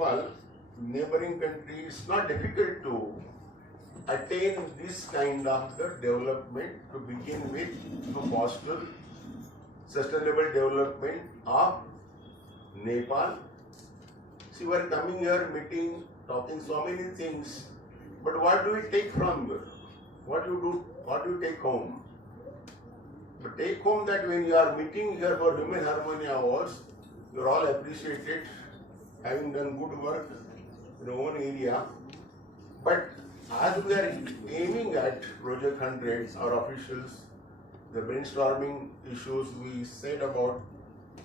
Nepal, neighboring country, it's not difficult to attain this kind of the development to begin with, to foster sustainable development of Nepal. See, we are coming here, meeting, talking so many things, but what do we take from here? What do you take home? But take home that when you are meeting here for Human Harmony Awards, you are all appreciated, having done good work in your own area. But as we are aiming at Project 100, our officials, the brainstorming issues we said about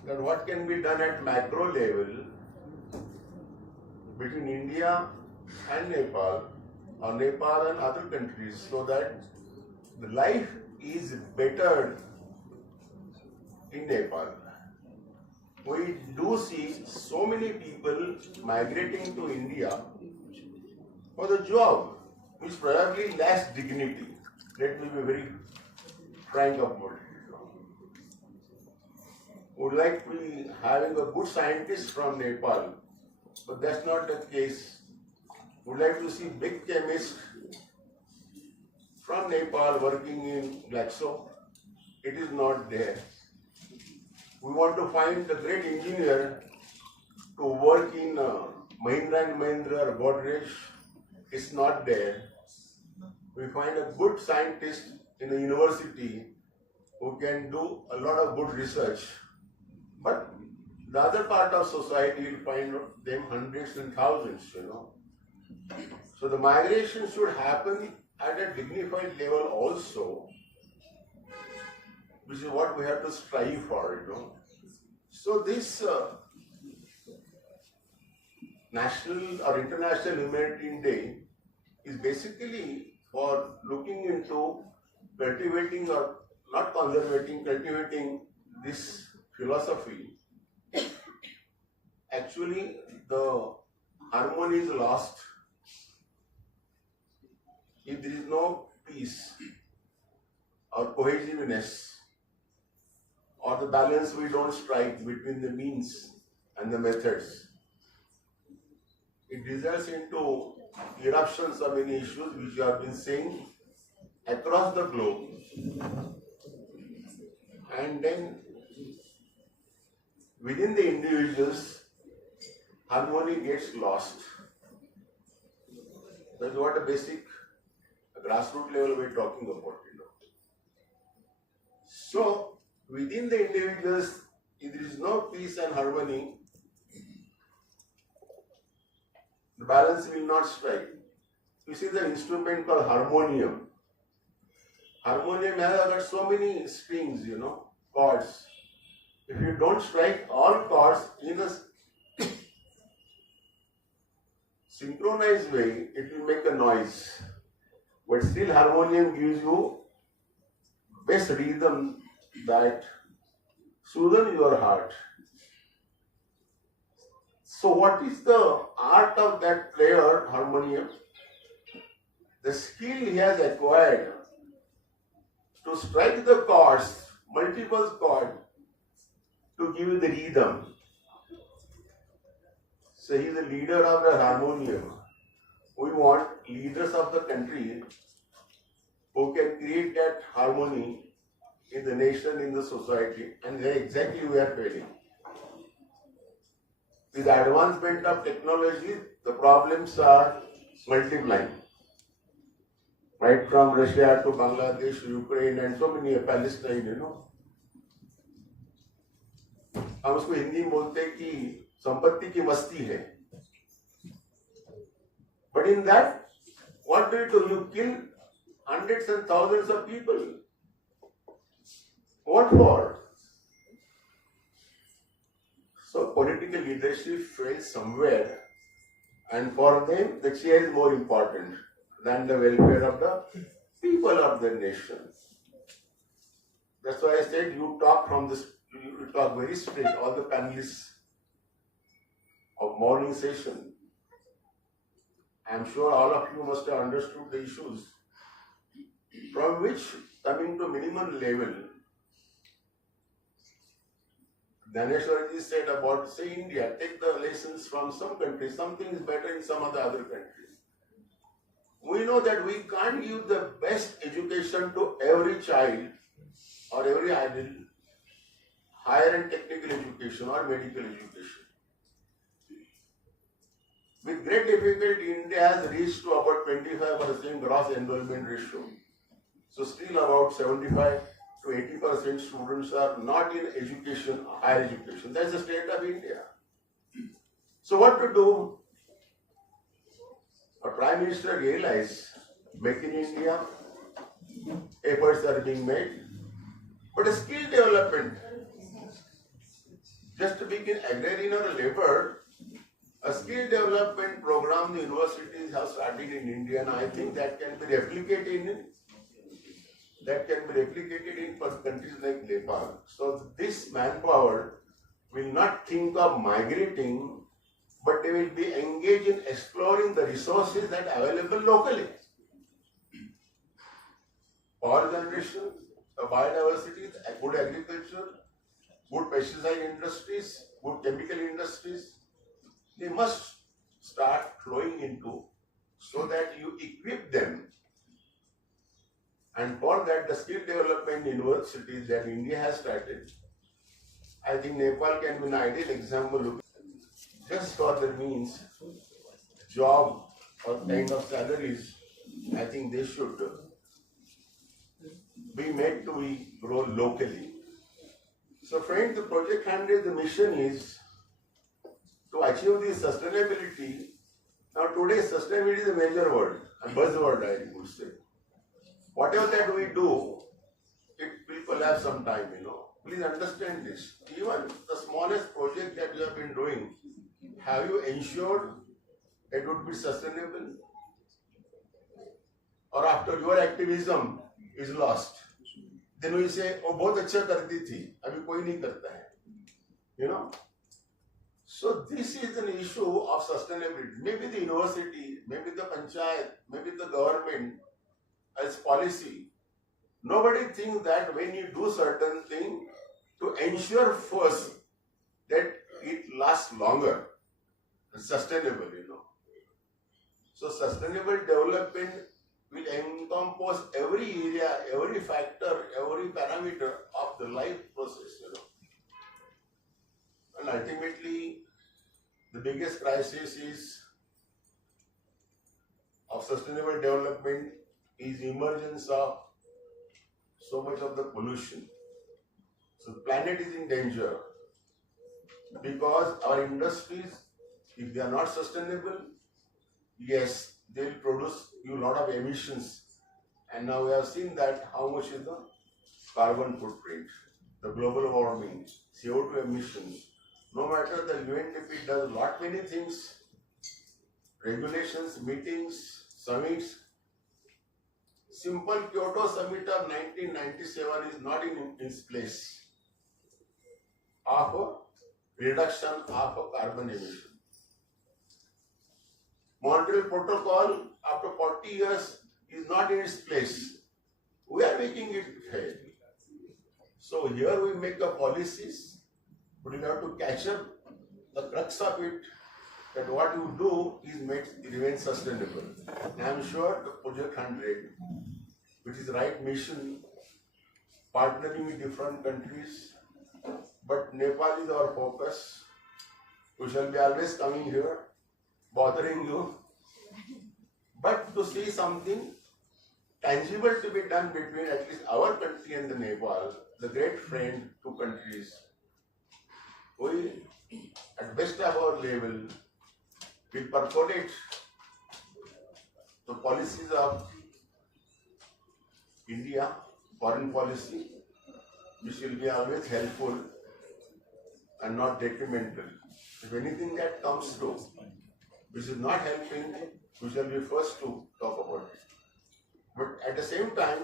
that what can be done at macro level between India and Nepal, or Nepal and other countries, so that the life is better in Nepal. We do see so many people migrating to India for the job, which probably lacks dignity. Let me be very frank about it. Would like to be having a good scientist from Nepal, but that's not the case. Would like to see big chemists from Nepal working in Glaxo. It is not there. We want to find a great engineer to work in Mahindra and Mahindra or Godrej. It's not there. We find a good scientist in a university who can do a lot of good research. But the other part of society will find them hundreds and thousands, So the migration should happen at a dignified level also, which is what we have to strive for, So this National or International Humanitarian Day is basically for looking into cultivating or not cultivating this philosophy. Actually, the harmony is lost if there is no peace or cohesiveness or the balance we don't strike between the means and the methods. It results into eruptions of many issues which you have been seeing across the globe. And then within the individuals, harmony gets lost. That's what a basic grassroots level we're talking about, So, within the individuals, if there is no peace and harmony, the balance will not strike. You see the instrument called harmonium. Harmonium has got so many strings, chords. If you don't strike all chords in a synchronized way, it will make a noise. But still harmonium gives you best rhythm that soothes your heart. So what is the art of that player, harmonium? The skill he has acquired to strike the chords, multiple chords, to give you the rhythm. So he is the leader of the harmonium. We want leaders of the country who can create that harmony in the nation, in the society, and there exactly we are failing. With the advancement of technology, the problems are multiplying. Right from Russia to Bangladesh, Ukraine, and so many Palestine, हम उसको हिंदी में बोलते हैं कि संपत्ति की मस्ती है. But in that, what do? You kill hundreds and thousands of people. What for? So political leadership fails somewhere, and for them the chair is more important than the welfare of the people of the nation. That's why I said you talk very straight, all the panelists of morning session. I'm sure all of you must have understood the issues, from which, coming to minimum level, Dhaneshwarji said about, say, India, take the lessons from some countries, something is better in some of the other countries. We know that we can't give the best education to every child or every adult, higher and technical education or medical education. With great difficulty, India has reached to about 25% gross enrollment ratio. So still about 75 to 80% students are not in education, higher education. That's the state of India. So what to do? Our Prime Minister realized, Make in India, efforts are being made, but skill development, just to begin agrarian or labor, a skill development program the universities have started in India, and I think that can be replicated in countries like Nepal. So this manpower will not think of migrating, but they will be engaged in exploring the resources that are available locally. Power generation, biodiversity, good agriculture, good pesticide industries, good chemical industries, they must start flowing into, so that you equip them. And for that, the skill development universities that India has started, I think Nepal can be an ideal example. Just for the means, job or kind of salaries, I think they should be made to grow locally. So friends, the Project 100, the mission is to achieve this sustainability. Now today, sustainability is a major word, a buzzword I would say. Whatever that we do, it will collapse sometime, Please understand this. Even the smallest project that you have been doing, have you ensured it would be sustainable? Or after your activism is lost, then we say, oh, बहुत अच्छा करती थी, अभी कोई नहीं करता है. So this is an issue of sustainability. Maybe the university, maybe the panchayat, maybe the government as policy. Nobody thinks that when you do certain thing, to ensure first that it lasts longer and sustainable, So sustainable development will encompass every area, every factor, every parameter of the life process, And ultimately, the biggest crisis of sustainable development is emergence of so much of the pollution. So the planet is in danger because our industries, if they are not sustainable, yes, they will produce you a lot of emissions. And now we have seen that how much is the carbon footprint, the global warming, CO2 emissions. No matter the UNDP does lot many things, regulations, meetings, summits. Simple Kyoto summit of 1997 is not in its place of a reduction of a carbon emission. Montreal Protocol after 40 years is not in its place. We are making it fail. So here we make the policies, but you have to catch up the crux of it, that what you do is remain sustainable. And I am sure the Project 100, which is the right mission, partnering with different countries, but Nepal is our focus. We shall be always coming here, bothering you, but to see something tangible to be done between at least our country and the Nepal, the great friend, two countries. We, at best of our level, will percolate the policies of India, foreign policy, which will be always helpful and not detrimental. If anything that comes through, which is not helping, we shall be first to talk about it. But at the same time,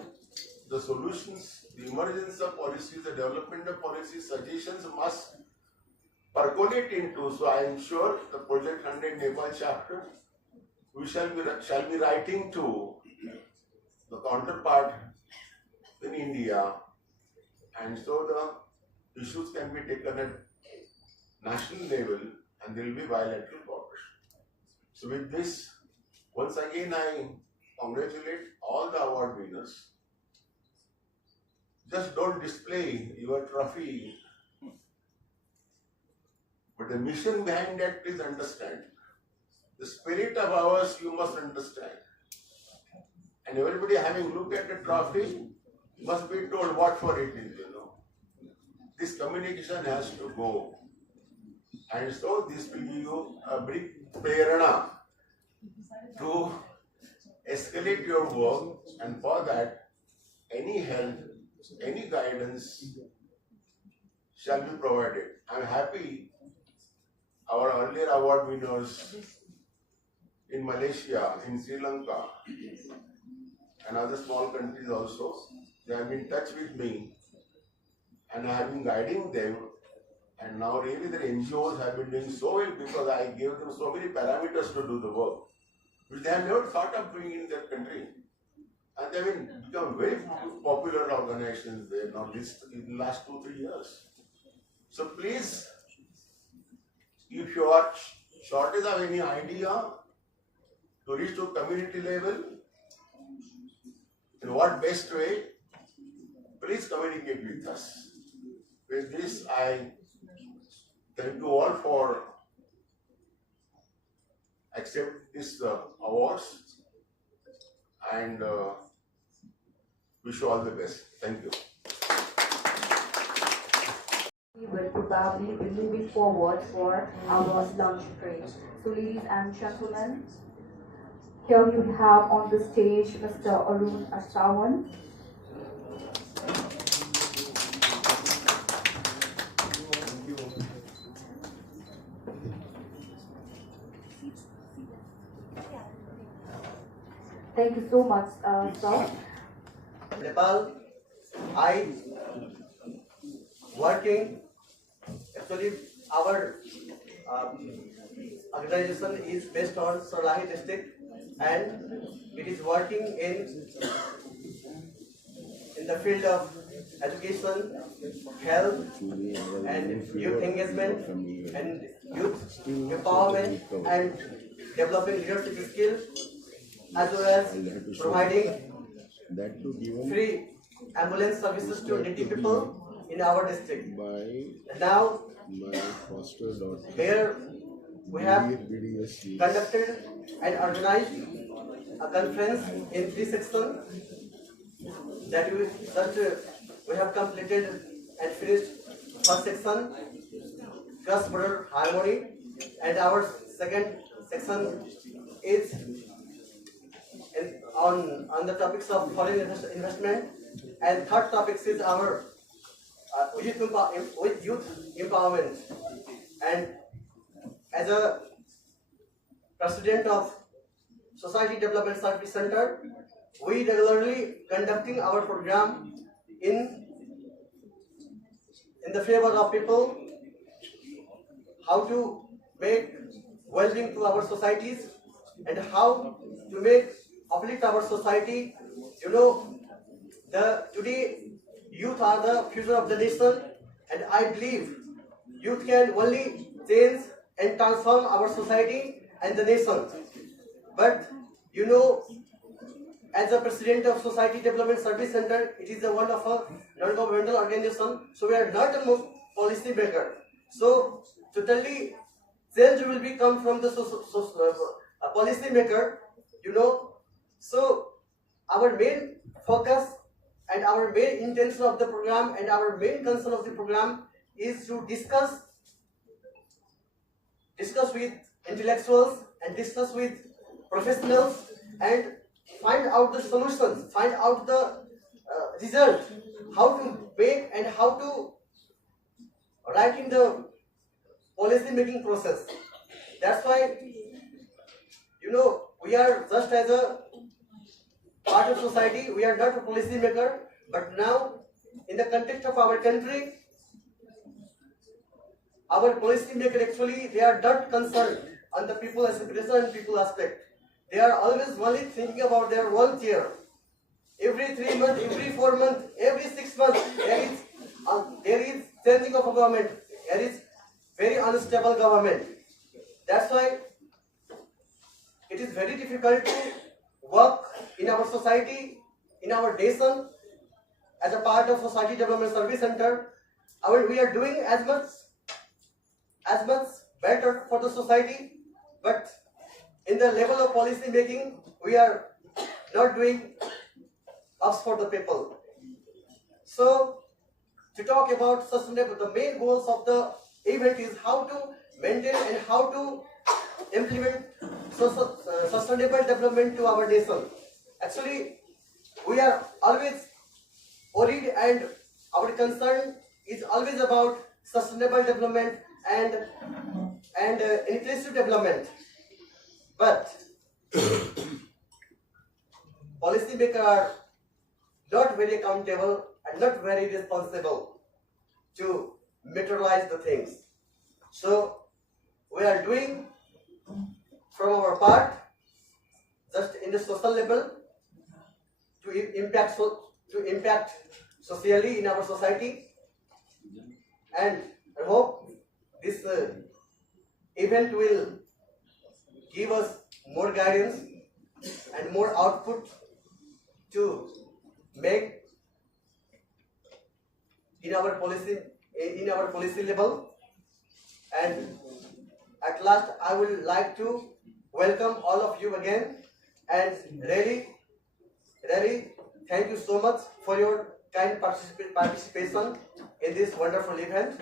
the solutions, the emergence of policies, the development of policies, suggestions must percolate into. So I am sure the Project 100 Nepal chapter, we shall be writing to the counterpart in India, and so the issues can be taken at national level, and there will be bilateral cooperation. So with this, once again I congratulate all the award winners. Just don't display your trophy, but the mission behind that, please understand. The spirit of ours, you must understand. And everybody having looked at the trophy must be told what for it is, This communication has to go. And so this will give you a big prerana to escalate your work, and for that, any help, any guidance shall be provided. I am happy our earlier award winners in Malaysia, in Sri Lanka, and other small countries also, they have been in touch with me, and I have been guiding them, and now really the NGOs have been doing so well because I gave them so many parameters to do the work, which they have never thought of doing in their country. And they have become very popular organizations there now in the last 2-3 years. So please, if you are shortage of any idea to reach to community level, in what best way, please communicate with us. With this, I thank you all for accepting this awards, and wish you all the best. Thank you. We will probably be moving forward for our lunch break. So ladies and gentlemen, here we have on the stage Mr. Arun Asawan. Thank you so much, sir. Nepal, I working. Actually, our organization is based on Sarlahi district, and it is working in the field of education, health, and youth engagement, and youth empowerment, and developing leadership skills, as well as providing free ambulance services to needy people in our district. Now, here we have conducted and organized a conference in 3 sections that we have completed and finished. First section, cross-border harmony, and our second section is on the topics of foreign investment, and third topic is our youth empowerment. And as a president of Society Development Service Center, we regularly conducting our program in the favor of people, how to make well-being to our societies, and how to make uplift our society. Today youth are the future of the nation, and I believe youth can only change and transform our society and the nation. But as a president of Society Development Service Center, it is one of a non-governmental organization, so we are not a policy maker. So totally change will be come from the policy maker, So our main focus and our main intention of the program and our main concern of the program is to discuss with intellectuals and discuss with professionals and find out the solutions, find out the result, how to make and how to write in the policy making process. That's why we are just as a part of society, we are not a policy maker, but now in the context of our country, our policy maker actually, they are not concerned on the people aspiration and people aspect. They are always only thinking about their own chair. Every 3 months, every 4 months, every 6 months, there is changing of a government. There is very unstable government. That's why it is very difficult to work in our society, in our nation, as a part of Society Development Service Center. We are doing as much better for the society, but in the level of policy making, we are not doing us for the people. So, to talk about sustainable, the main goals of the event is how to maintain and how to implement sustainable development to our nation. Actually, we are always worried and our concern is always about sustainable development and inclusive development. But policymakers are not very accountable and not very responsible to materialize the things. So we are doing from our part just in the social level to impact socially in our society, and I hope this event will give us more guidance and more output to make in our policy level. And at last, I would like to welcome all of you again, and really thank you so much for your kind participation in this wonderful event.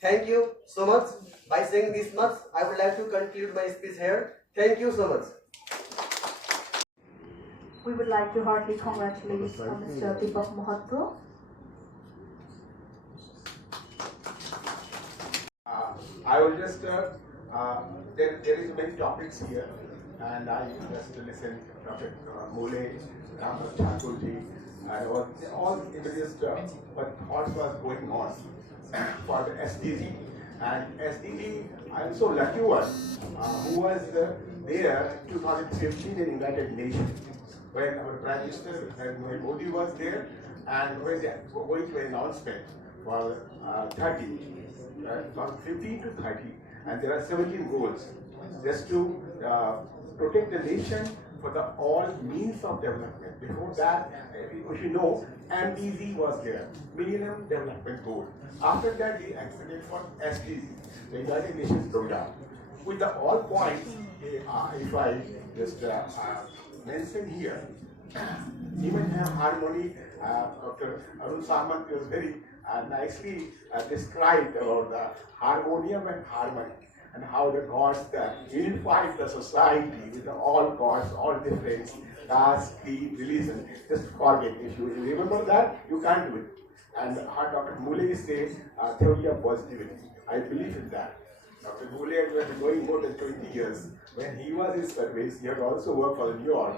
Thank you so much. By saying this much, I would like to conclude my speech here. Thank you so much. We would like to heartily congratulate Mr. Deepak Mahatro. I will just, there is many topics here, and I just listen to Dr. Mule, Ramdas Thakurji, and all images, what thoughts was going on for the SDG. And SDG, I am so lucky one, who was there in 2015 in United Nations, when our Prime Minister and Modi was there, and when they were going to announcement for 30, from 15 to 30, and there are 17 goals, just to protect the nation for the all means of development. Before that, if you know, MDG was there, Millennium Development Goal. After that, we extended for SDG, the United Nations Program. With the all points, if I just mention here, even harmony, Dr. Arun Samant was very nicely described about the harmonium and harmony, and how the gods unified the society with all gods, all different caste, creed, religion. Just forget. If you remember that, you can't do it. And Dr. Mule says theory of positivity. I believe in that. Dr. Mule has been going more than 20 years. When he was in service, he had also worked for New York.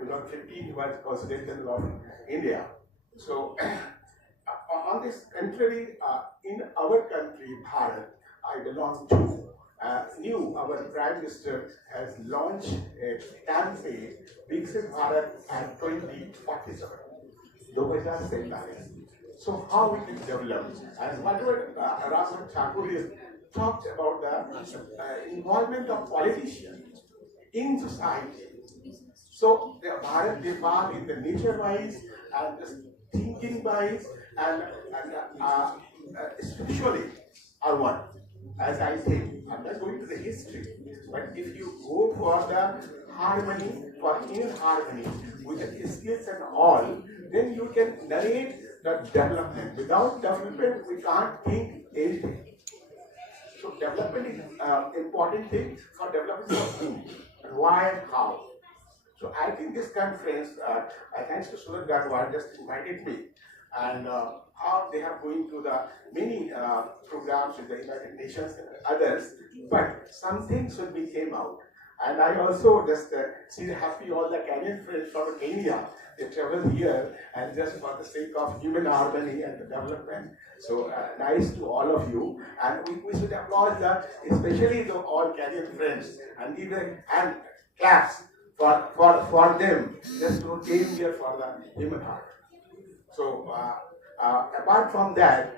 In 2015, he was President of India. So, on this contrary, in our country, Bharat, I belong to, our Prime Minister has launched a campaign, Viksit Bharat at 2047. So how we can develop, and whatever Ramdas Thakur has talked about the involvement of politicians in society. So the Bharat, Nepal in the nature-wise and the thinking-wise and spiritually are one. As I think, I'm not going to the history, but if you go for the harmony, for inner harmony with the skills and all, then you can narrate the development. Without development, we can't think anything. So development is important thing for development of who and why and how. So I think this conference, thanks to Surat Gagwar, just invited me, and how they are going to the many programs with the United Nations and others, but something should be came out. And I also just see happy all the Kenyan friends from Kenya, they travel here and just for the sake of human harmony and the development. So nice to all of you, and we should applaud that, especially to all Kenyan friends, and give a hand claps for them just to came here for the human heart. So Apart from that,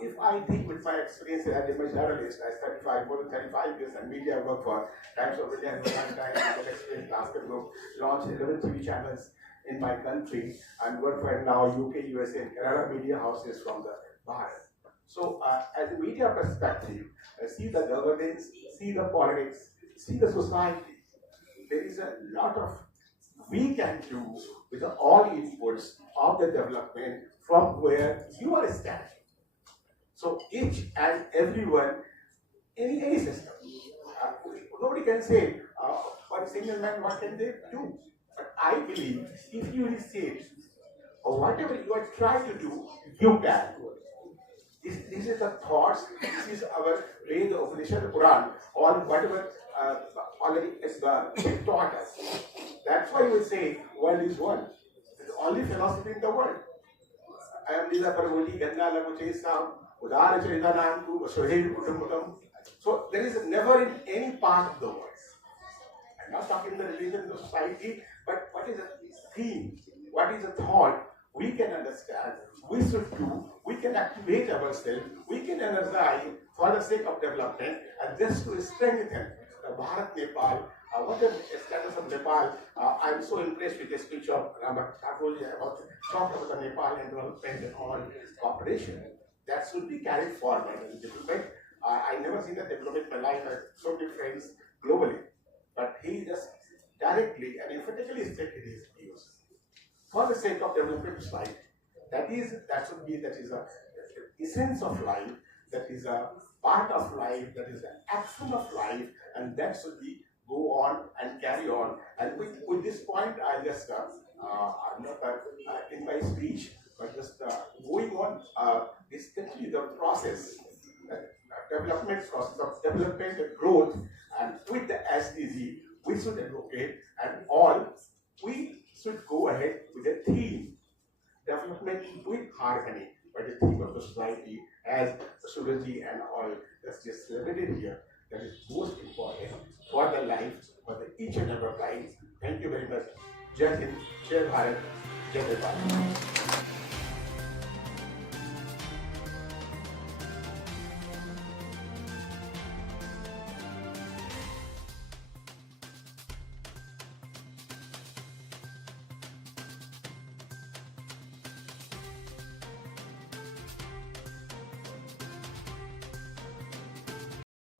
if I think with my experience as a journalist, I studied more than 35 years in media work for Times of India and One Time, Legal Express, Basket Group, launched 11 TV channels in my country and work for now UK, USA, and Canada media houses from the Bharat. So, as a media perspective, see the governance, see the politics, see the society. There is a lot of we can do with all inputs of the development from where you are standing. So each and everyone, any system, nobody can say, for a single man, what can they do? But I believe if you receive or whatever you are trying to do, you can. This is the thoughts, this is our way, the Upanishad, the Quran, all whatever already is taught us. That's why we say world is one. It's the only philosophy in the world. I am Lila Parvati, Ganda Laguchesam, Udara Charitananku, Sohel Kutumbutam. So there is never in any part of the world. I'm not talking the religion, the society, but what is the theme? What is the thought? We can understand, we should do, we can activate ourselves, we can energize for the sake of development and just to strengthen Bharat Nepal. What is the status of Nepal? I'm so impressed with the speech of Ramak Thakurji about talk about the Nepal and development and all cooperation. That should be carried forward in development. I never seen a development in my life. I have so many friends globally, but he just directly and emphatically stated his views for the sake of development society. That is a essence of life. That is a part of life. That is an action of life, and that should be go on and carry on. And with this point, I just I'm not in my speech, but just going on discussing the process, development process of development and growth, and with the SDG, we should advocate and all. We should go ahead with a theme, development with harmony, by the theme of the society, as Surajji and all that's just celebrated here. That is most important for the life, for the each and every life. Thank you very much. Jai Hind, Jai Bharat, Jai Nepal.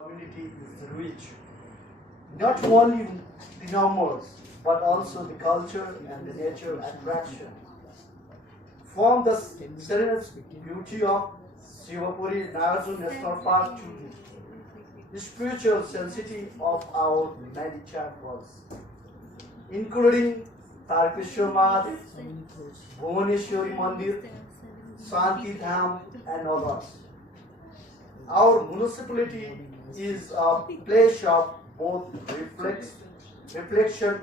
Community is rich, not only the numbers, but also the culture and the nature attraction. From the serene beauty of Sivapuri Nagarjuna National Park to the spiritual sanctity of our many temples, including Tarkeshwar Mahadev, Bhuvaneshwari Mandir, Shanti Dham, and others. Our municipality is a place of both reflection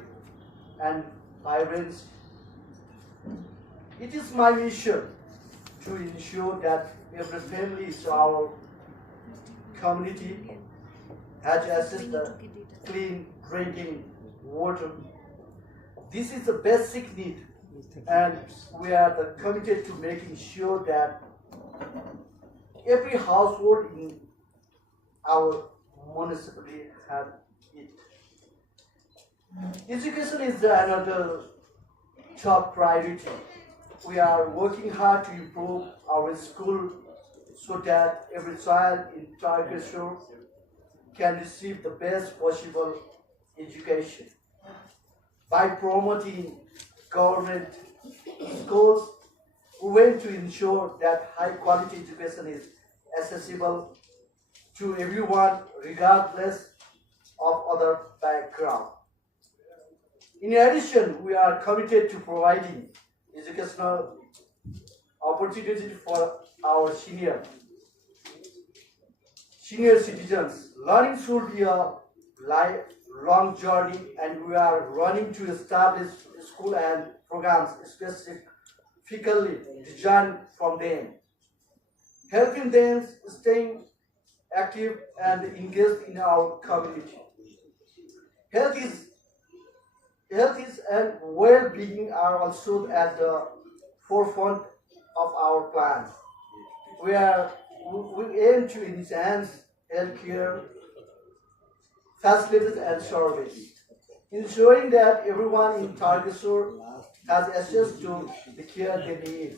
and vibrancy. It is my mission to ensure that every family in our community has access to clean drinking water. This is a basic need, and we are committed to making sure that every household in our municipality has it. Education is another top priority. We are working hard to improve our school so that every child in Tarkeshwar can receive the best possible education. By promoting government schools, we want to ensure that high quality education is accessible to everyone regardless of other background. In addition, we are committed to providing educational opportunities for our senior citizens. Learning should be a lifelong journey, and we are running to establish school and programs specifically designed from them, helping them staying active and engaged in our community. Health is and well-being are also at the forefront of our plan. We aim to enhance healthcare facilities and services, ensuring that everyone in Targesur has access to the care they need.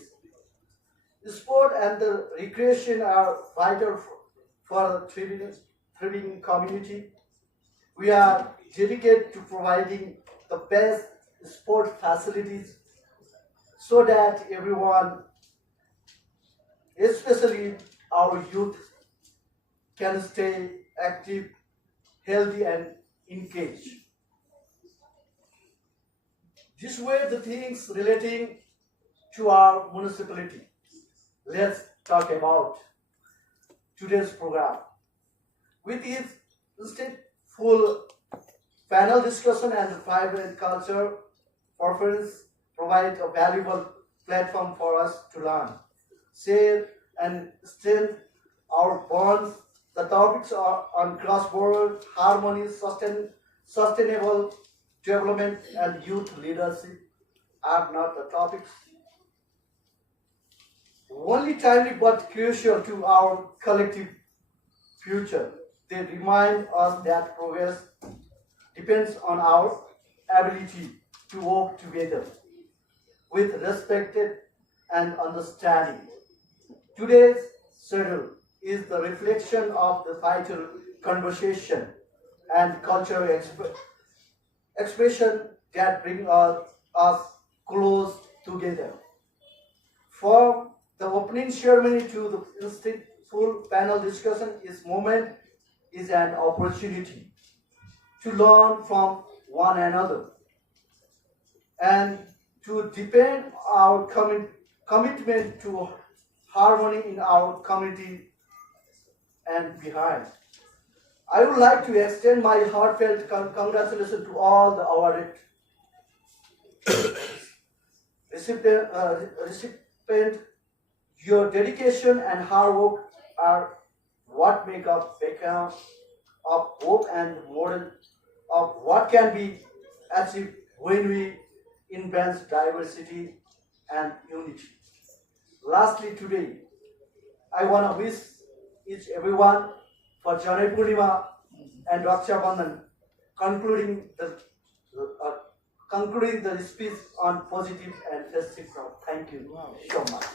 The sport and the recreation are vital for the thriving community. We are dedicated to providing the best sport facilities so that everyone, especially our youth, can stay active, healthy, and engaged. These were the things relating to our municipality. Let's talk about today's program. With its full panel discussion and vibrant culture, conference provide a valuable platform for us to learn, share, and strengthen our bonds. The topics are on cross-border harmony, sustainable development, and youth leadership are not the topics only timely but crucial to our collective future. They remind us that progress depends on our ability to work together with respect and understanding. Today's schedule is the reflection of the vital conversation and cultural expression that bring us close together. From the opening ceremony to the full panel discussion is an opportunity to learn from one another and to deepen our commitment to harmony in our community and behind. I would like to extend my heartfelt congratulations to all the awarded recipient. Your dedication and hard work are what make up beacon of hope and model of what can be achieved when we embrace diversity and unity. Lastly, today, I want to wish each everyone for Janai Purnima and Raksha Bandhan, concluding the speech on positive and festive note. Thank you so much.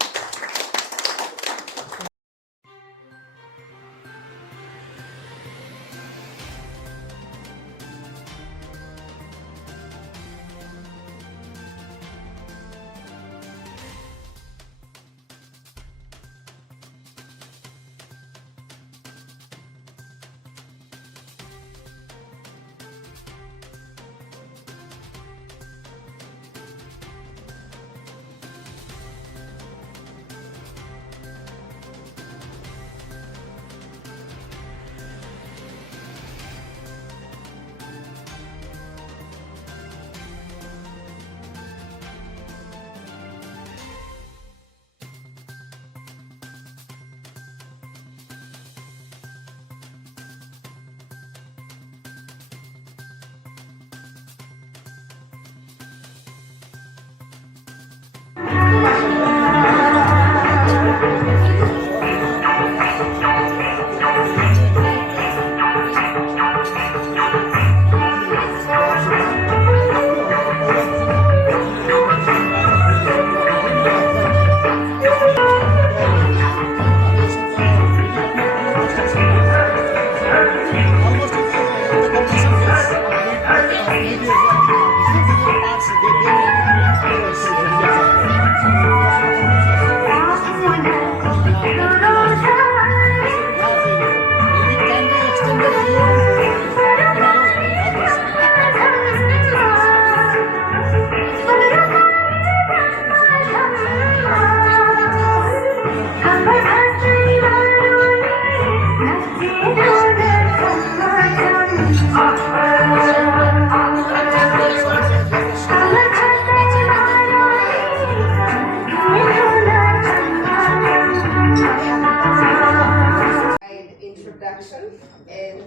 And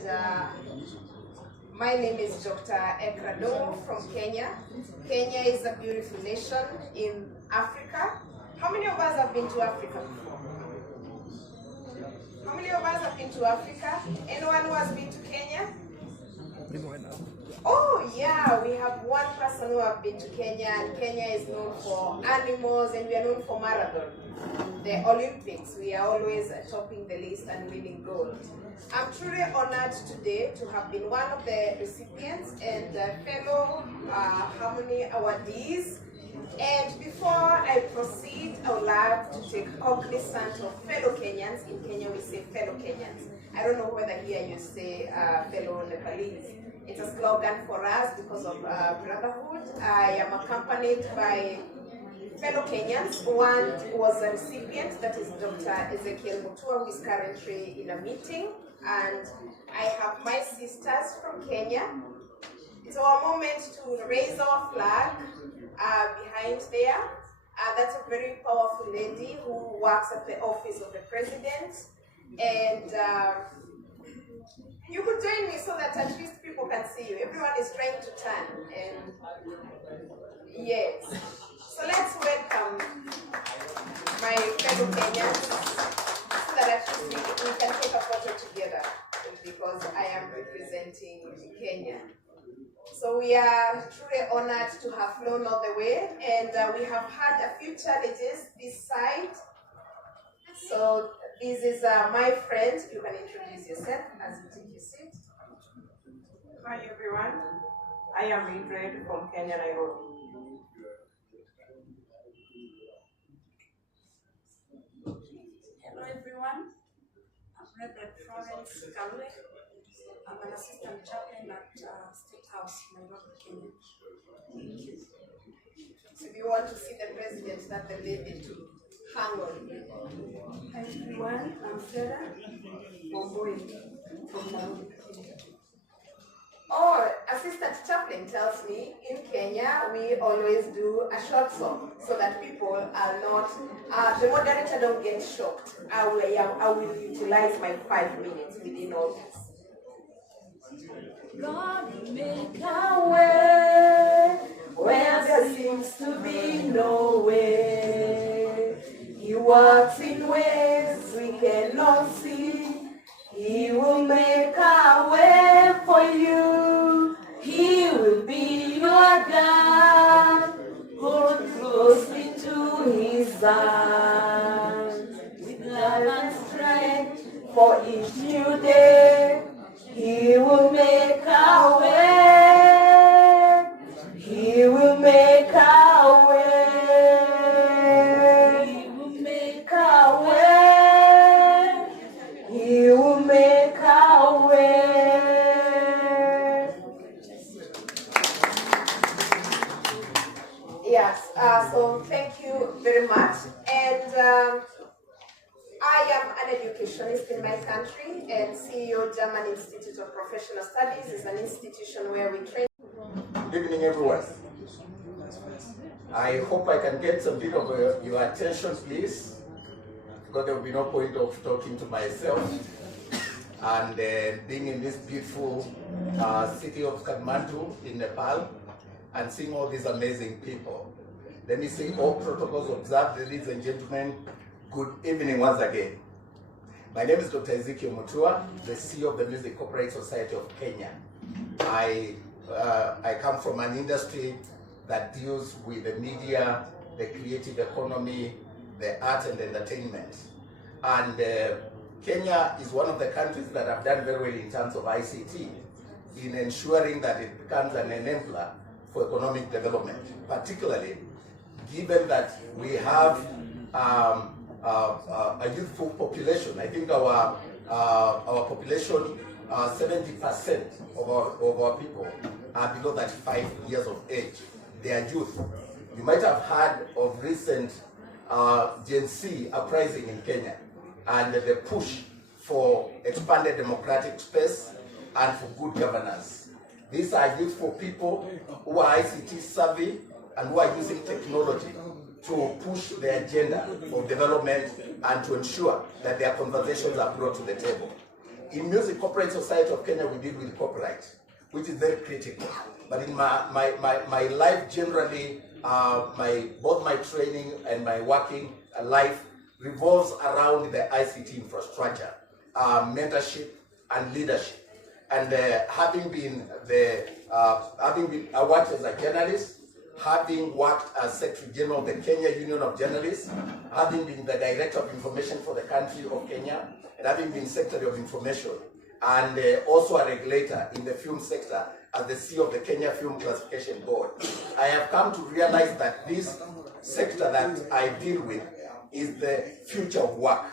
my name is Dr. Ekrado from Kenya. Kenya is a beautiful nation in Africa, How many of us have been to Africa before? How many of us have been to Africa? Anyone who has been to Kenya? Oh yeah, we have one person who have been to Kenya, and Kenya is known for animals, and we are known for marathon. The Olympics, we are always topping the list and winning gold. I'm truly honored today to have been one of the recipients and fellow Harmony awardees. And before I proceed, I would like to take cognizance of fellow Kenyans. In Kenya, we say fellow Kenyans. I don't know whether here you say fellow Nepalese. It's a slogan for us because of brotherhood. I am accompanied by fellow Kenyans. One was a recipient, that is Dr. Ezekiel Mutua, who is currently in a meeting. And I have my sisters from Kenya. It's our moment to raise our flag behind there. That's a very powerful lady who works at the office of the president. And you could join me so that at least people can see you. Everyone is trying to turn. And yes. So let's welcome my fellow Kenyans so that at least we can take a photo together, because I am representing Kenya. So we are truly honored to have flown all the way, and we have had a few challenges this side. So this is my friend. You can introduce yourself as you take your seat. Hi everyone, I am Mildred from Kenya, Nairobi. Hello everyone, I'm Reverend Florence Kalwe. I'm an assistant chaplain at State House, Nairobi, Kenya. Thank you. So if you want to see the president, that's the lady to hang on. Hi everyone, I'm Sarah Wamboi from Nairobi, Kenya. Oh, assistant chaplain tells me in Kenya we always do a short song so that people are not, the moderator don't get shocked. I will utilize my 5 minutes within all this. God will make a way Where there seems to be no way, He works in ways we cannot see. He will make a way for you. He will be your God. Hold closely to His arms. With love and strength for each new day, He will make a way. He will make a way. He will make a way. He will make a way. Yes, so thank you very much. And I am an educationist in my country, and CEO German Institute of Professional Studies is an institution where we train. Good evening, everyone. I hope I can get some bit of your attention, please, because there will be no point of talking to myself. And being in this beautiful city of Kathmandu in Nepal and seeing all these amazing people. Let me say all protocols observed, ladies and gentlemen. Good evening once again. My name is Dr. Ezekiel Mutua, the CEO of the Music Corporate Society of Kenya. I come from an industry that deals with the media, the creative economy, the art and entertainment. And Kenya is one of the countries that have done very well in terms of ICT, in ensuring that it becomes an enabler for economic development, particularly given that we have a youthful population. I think our population, 70% of our people are below 35 years of age. They are youth. You might have heard of recent Gen Z uprising in Kenya and the push for expanded democratic space and for good governance. These are youthful people who are ICT savvy and who are using technology to push the agenda of development and to ensure that their conversations are brought to the table. In Music Corporate Society of Kenya, we deal with copyright, which is very critical. But in my life generally, both my training and my working life revolves around the ICT infrastructure, mentorship and leadership. And having been I worked as a journalist, having worked as Secretary General of the Kenya Union of Journalists, having been the Director of Information for the country of Kenya, and having been Secretary of Information, and also a regulator in the film sector as the CEO of the Kenya Film Classification Board, I have come to realize that this sector that I deal with is the future of work,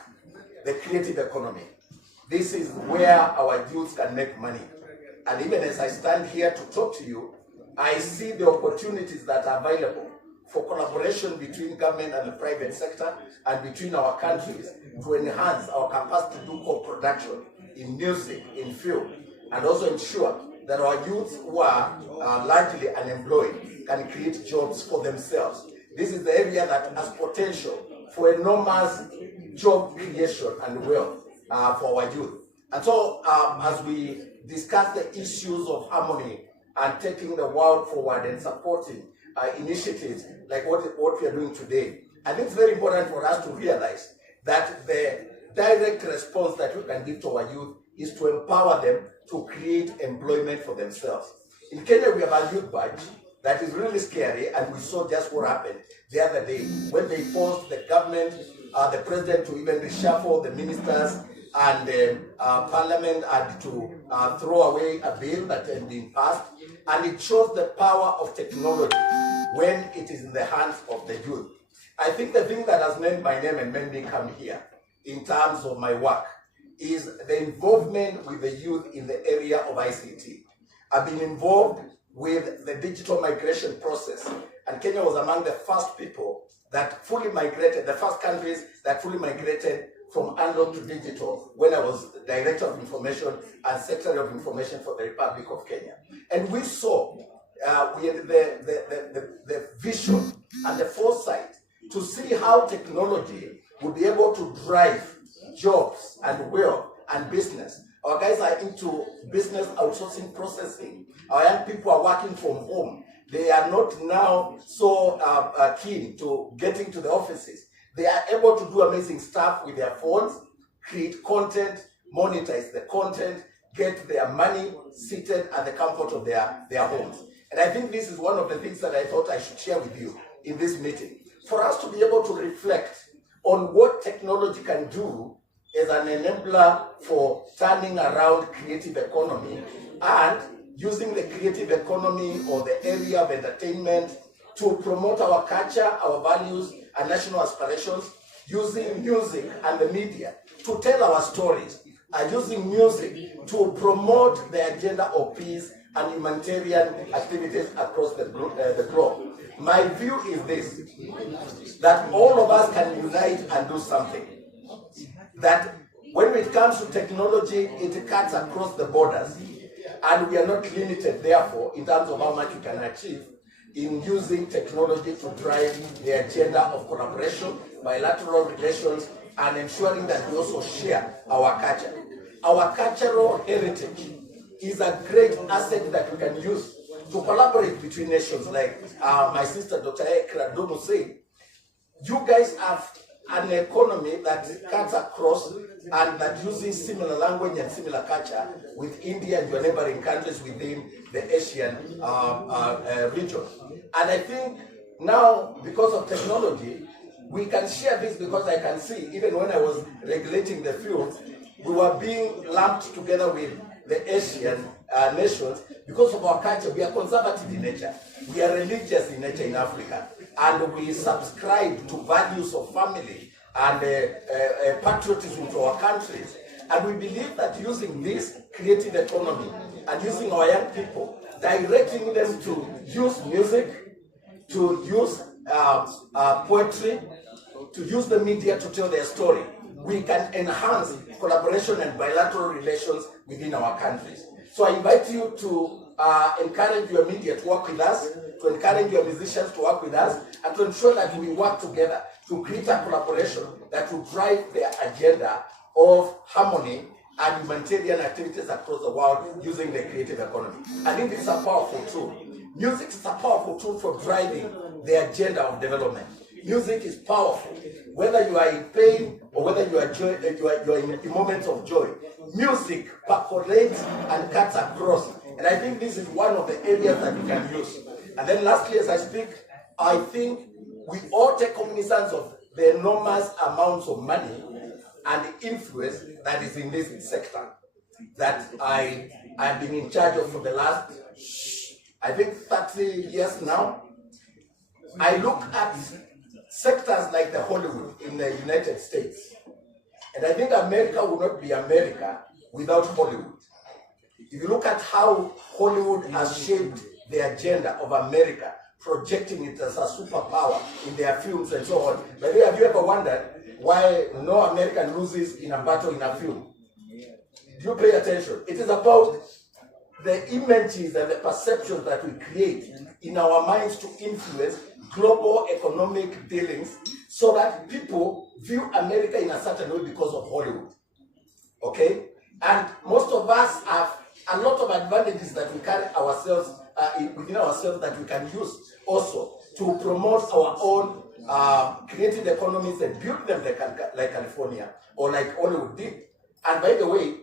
the creative economy. This is where our youth can make money. And even as I stand here to talk to you, I see the opportunities that are available for collaboration between government and the private sector and between our countries to enhance our capacity to do co-production in music, in film, and also ensure that our youth who are largely unemployed can create jobs for themselves. This is the area that has potential for enormous job creation and wealth for our youth. And so as we discuss the issues of harmony and taking the world forward and supporting initiatives like what we are doing today, I think it's very important for us to realize that the direct response that we can give to our youth is to empower them to create employment for themselves. In Kenya, we have a youth badge that is really scary, and we saw just what happened the other day when they forced the government, the president to even reshuffle the ministers, and Parliament had to throw away a bill that had been passed. And it shows the power of technology when it is in the hands of the youth. I think the thing that has made my name and made me come here in terms of my work is the involvement with the youth in the area of ICT. I've been involved with the digital migration process, and Kenya was among the first people that fully migrated, the first countries that fully migrated from analog to digital when I was Director of Information and Secretary of Information for the Republic of Kenya. And we saw we had the vision and the foresight to see how technology would be able to drive jobs and wealth and business. Our guys are into business outsourcing processing. Our young people are working from home. They are not now so keen to getting to the offices. They are able to do amazing stuff with their phones, create content, monetize the content, get their money seated at the comfort of their homes. And I think this is one of the things that I thought I should share with you in this meeting. For us to be able to reflect on what technology can do as an enabler for turning around creative economy and using the creative economy or the area of entertainment to promote our culture, our values, and national aspirations, using music and the media to tell our stories, using music to promote the agenda of peace and humanitarian activities across the globe. My view is this, that all of us can unite and do something. That when it comes to technology, it cuts across the borders, and we are not limited, therefore, in terms of how much we can achieve in using technology to drive the agenda of collaboration, bilateral relations, and ensuring that we also share our culture. Our cultural heritage is a great asset that we can use to collaborate between nations. Like my sister, Dr. Kathmandu said, you guys have an economy that cuts across and that uses similar language and similar culture with India and your neighboring countries within the Asian region. And I think now, because of technology, we can share this, because I can see, even when I was regulating the fields, we were being lumped together with the Asian nations because of our culture. We are conservative in nature. We are religious in nature in Africa. And we subscribe to values of family and patriotism to our countries. And we believe that using this creative economy and using our young people, directing them to use music, to use poetry, to use the media to tell their story, we can enhance collaboration and bilateral relations within our countries. So I invite you to encourage your media to work with us, to encourage your musicians to work with us, and to ensure that we work together to create a collaboration that will drive the agenda of harmony and humanitarian activities across the world using the creative economy. I think this is a powerful tool. Music is a powerful tool for driving the agenda of development. Music is powerful. Whether you are in pain or whether you are, you are in moments of joy, music percolates and cuts across. And I think this is one of the areas that we can use. And then lastly, as I speak, I think we all take cognizance of the enormous amounts of money and influence that is in this sector that I have been in charge of for the last, I think, 30 years now. I look at sectors like the Hollywood in the United States, and I think America would not be America without Hollywood. If you look at how Hollywood has shaped the agenda of America, projecting it as a superpower in their films and so on. But have you ever wondered why no American loses in a battle in a film? Do you pay attention? It is about the images and the perceptions that we create in our minds to influence global economic dealings so that people view America in a certain way because of Hollywood. Okay? And most of us have a lot of advantages that we carry ourselves within ourselves that we can use also to promote our own creative economies and build them like California or like Hollywood did. And by the way,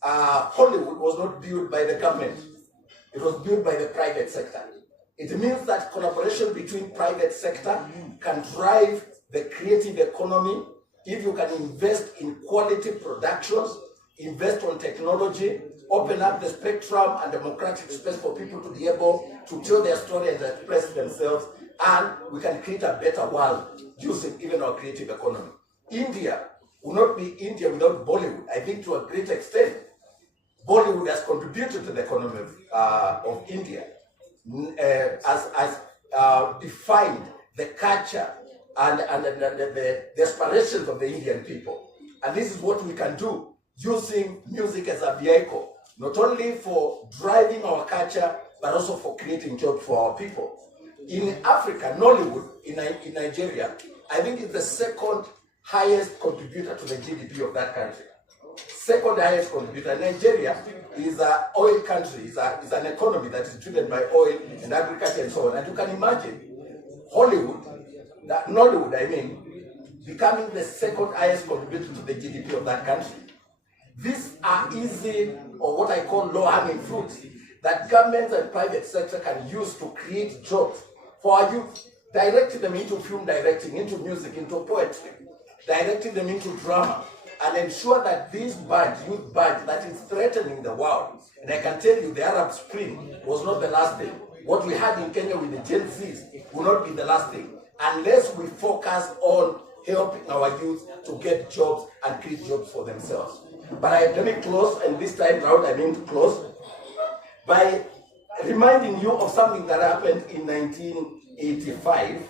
Hollywood was not built by the government. It was built by the private sector. It means that collaboration between private sector can drive the creative economy if you can invest in quality productions, invest on technology, open up the spectrum and democratic space for people to be able to tell their story and express themselves, and we can create a better world using even our creative economy. India will not be India without Bollywood. I think to a great extent, Bollywood has contributed to the economy of India, as defined the culture and the aspirations of the Indian people. And this is what we can do using music as a vehicle, not only for driving our culture, but also for creating jobs for our people. In Africa, Nollywood, in Nigeria, I think it's the second highest contributor to the GDP of that country. Second highest contributor. Nigeria is an oil country, is an economy that is driven by oil and agriculture and so on. And you can imagine Hollywood, Nollywood, I mean, becoming the second highest contributor to the GDP of that country. These are easy, or what I call low-hanging fruits, that governments and private sector can use to create jobs for our youth, directing them into film directing, into music, into poetry, directing them into drama, and ensure that this youth badge that is threatening the world, and I can tell you the Arab Spring was not the last thing. What we had in Kenya with the Gen Zs will not be the last thing, unless we focus on helping our youth to get jobs and create jobs for themselves. But let me close, and this time round I mean to close, by reminding you of something that happened in 1985.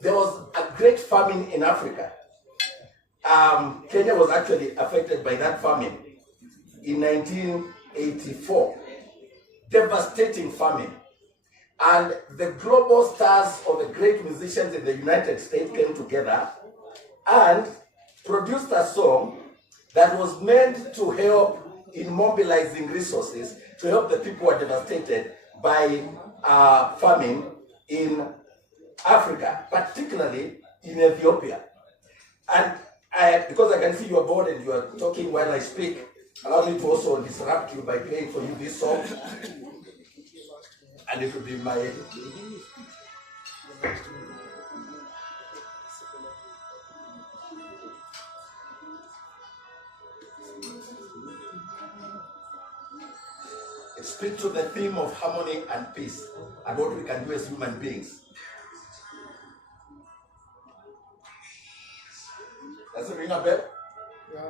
There was a great famine in Africa. Kenya was actually affected by that famine in 1984. Devastating famine. And the global stars or the great musicians in the United States came together and produced a song that was meant to help in mobilizing resources to help the people who are devastated by famine in Africa, particularly in Ethiopia. And because I can see you are bored and you are talking while I speak, allow me to also disrupt you by playing for you this song. And it will be my... It speaks to the theme of harmony and peace and what we can do as human beings. Does it ring a bell? Yeah.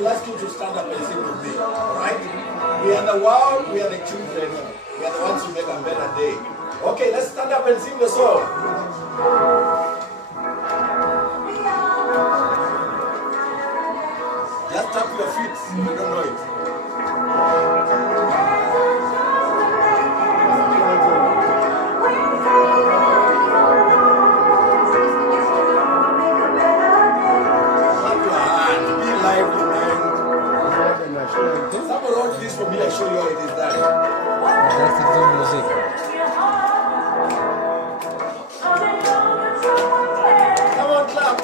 will ask you to stand up and sing with me. Alright? We are the world, we are the children, we are the ones who make a better day. Okay, let's stand up and sing the song. Just tap your feet if you don't know it. Clap your hands, be lively, man. Someone wrote this for me, I show you how it is done. That's the good music. Come on, clap.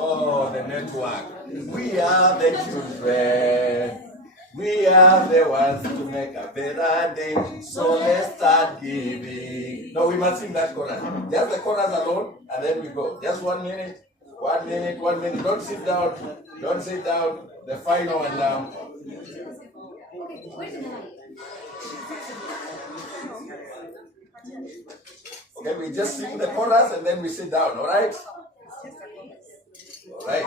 Oh, the network. We are the children. We are the ones to make a better day. So let's start giving. No, we must sing that chorus. Just the chorus alone, and then we go. Just 1 minute, 1 minute, 1 minute. Don't sit down. Don't sit down. The final one now. Okay, we just sing the chorus and then we sit down, all right? All right.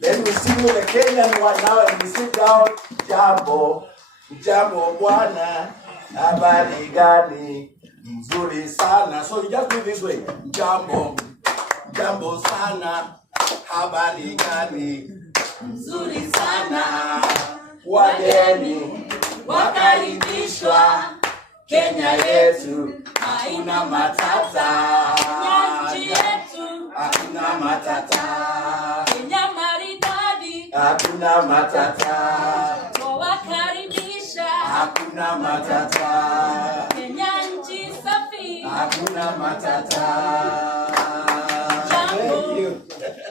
Then we sing with the Kenyan one now and we sit down. Jambo, jambo bwana, habari gani, mzuri sana. So you just do this way. Jambo, jambo sana, habari gani, mzuri sana. Wageni, wakaribishwa, Kenya yetu, hakuna matata. Nchi yetu, hakuna matata. Kenya maridadi, hakuna matata. Wakaribisha, hakuna matata. Kenya nchi safi, hakuna matata. Jambo,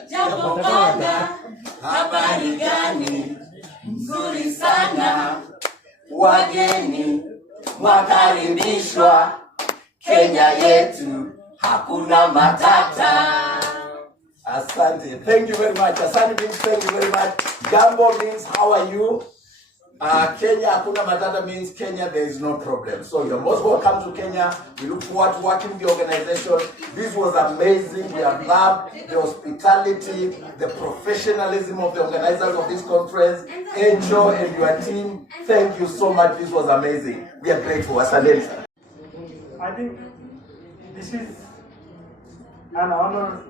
jambo bwana, habari gani, mzuri sana. Wageni, wakaribishwa, Kenya yetu, hakuna matata. Asante. Thank you very much. Asante means thank you very much. Jambo means how are you? Kenya, Hakuna Matata means Kenya, there is no problem. So you're most welcome to Kenya. We look forward to working with the organization. This was amazing. We have loved the hospitality, the professionalism of the organizers of this conference. Angel and your team, thank you so much. This was amazing. We are grateful. Asante. I think this is an honor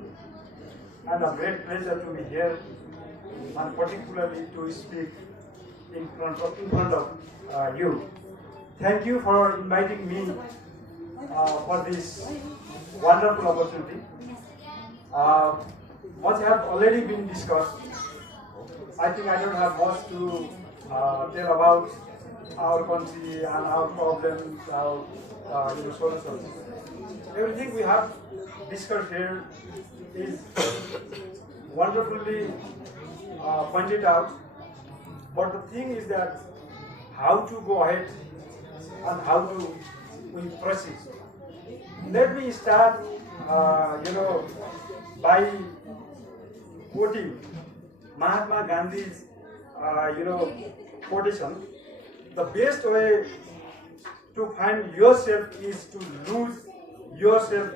and a great pleasure to be here, and particularly to speak in front of you. Thank you for inviting me for this wonderful opportunity. Much have already been discussed. I think I don't have much to tell about our country and our problems, our solutions. Everything we have discussed here is wonderfully pointed out. But the thing is that how to go ahead and how to we proceed. Let me start, by quoting Mahatma Gandhi's, quotation. The best way to find yourself is to lose yourself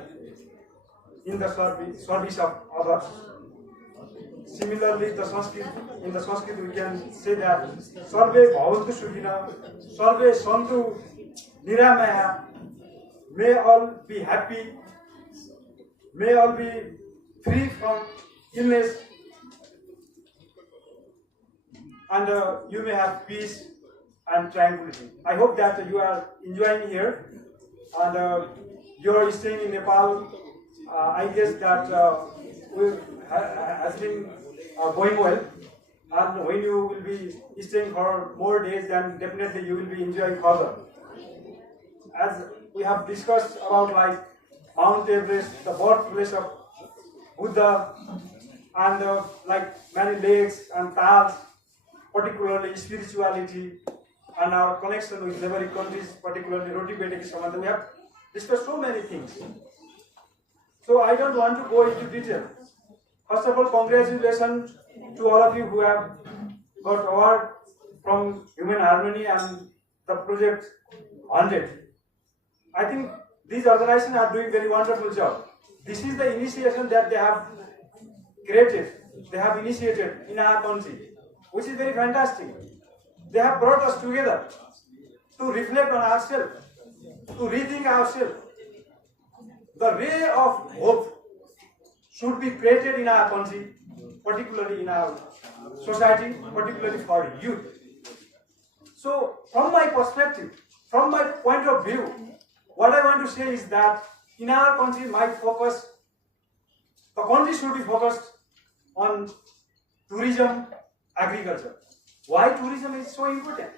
in the service of others. Similarly, in the Sanskrit we can say that Sarve bhavantu sukhina, Sarve santu niramaya. May all be happy. May all be free from illness, and you may have peace and tranquility. I hope that you are enjoying here, and you are staying in Nepal. I guess that has been going well, and when you will be staying for more days, then definitely you will be enjoying further. As we have discussed about like Mount Everest, the birthplace of Buddha, and like many lakes and tals, particularly spirituality and our connection with neighboring countries, particularly Roti Bete Ki Sambandh. We have discussed so many things. So I don't want to go into detail. First of all, congratulations to all of you who have got award from Human Harmony and the project 100. I think these organizations are doing very wonderful job. This is the initiation that they have created, they have initiated in our country, which is very fantastic. They have brought us together to reflect on ourselves, to rethink ourselves. The ray of hope should be created in our country, particularly in our society, particularly for youth. So, from my perspective, from my point of view, what I want to say is that in our country, the country should be focused on tourism, agriculture. Why tourism is so important?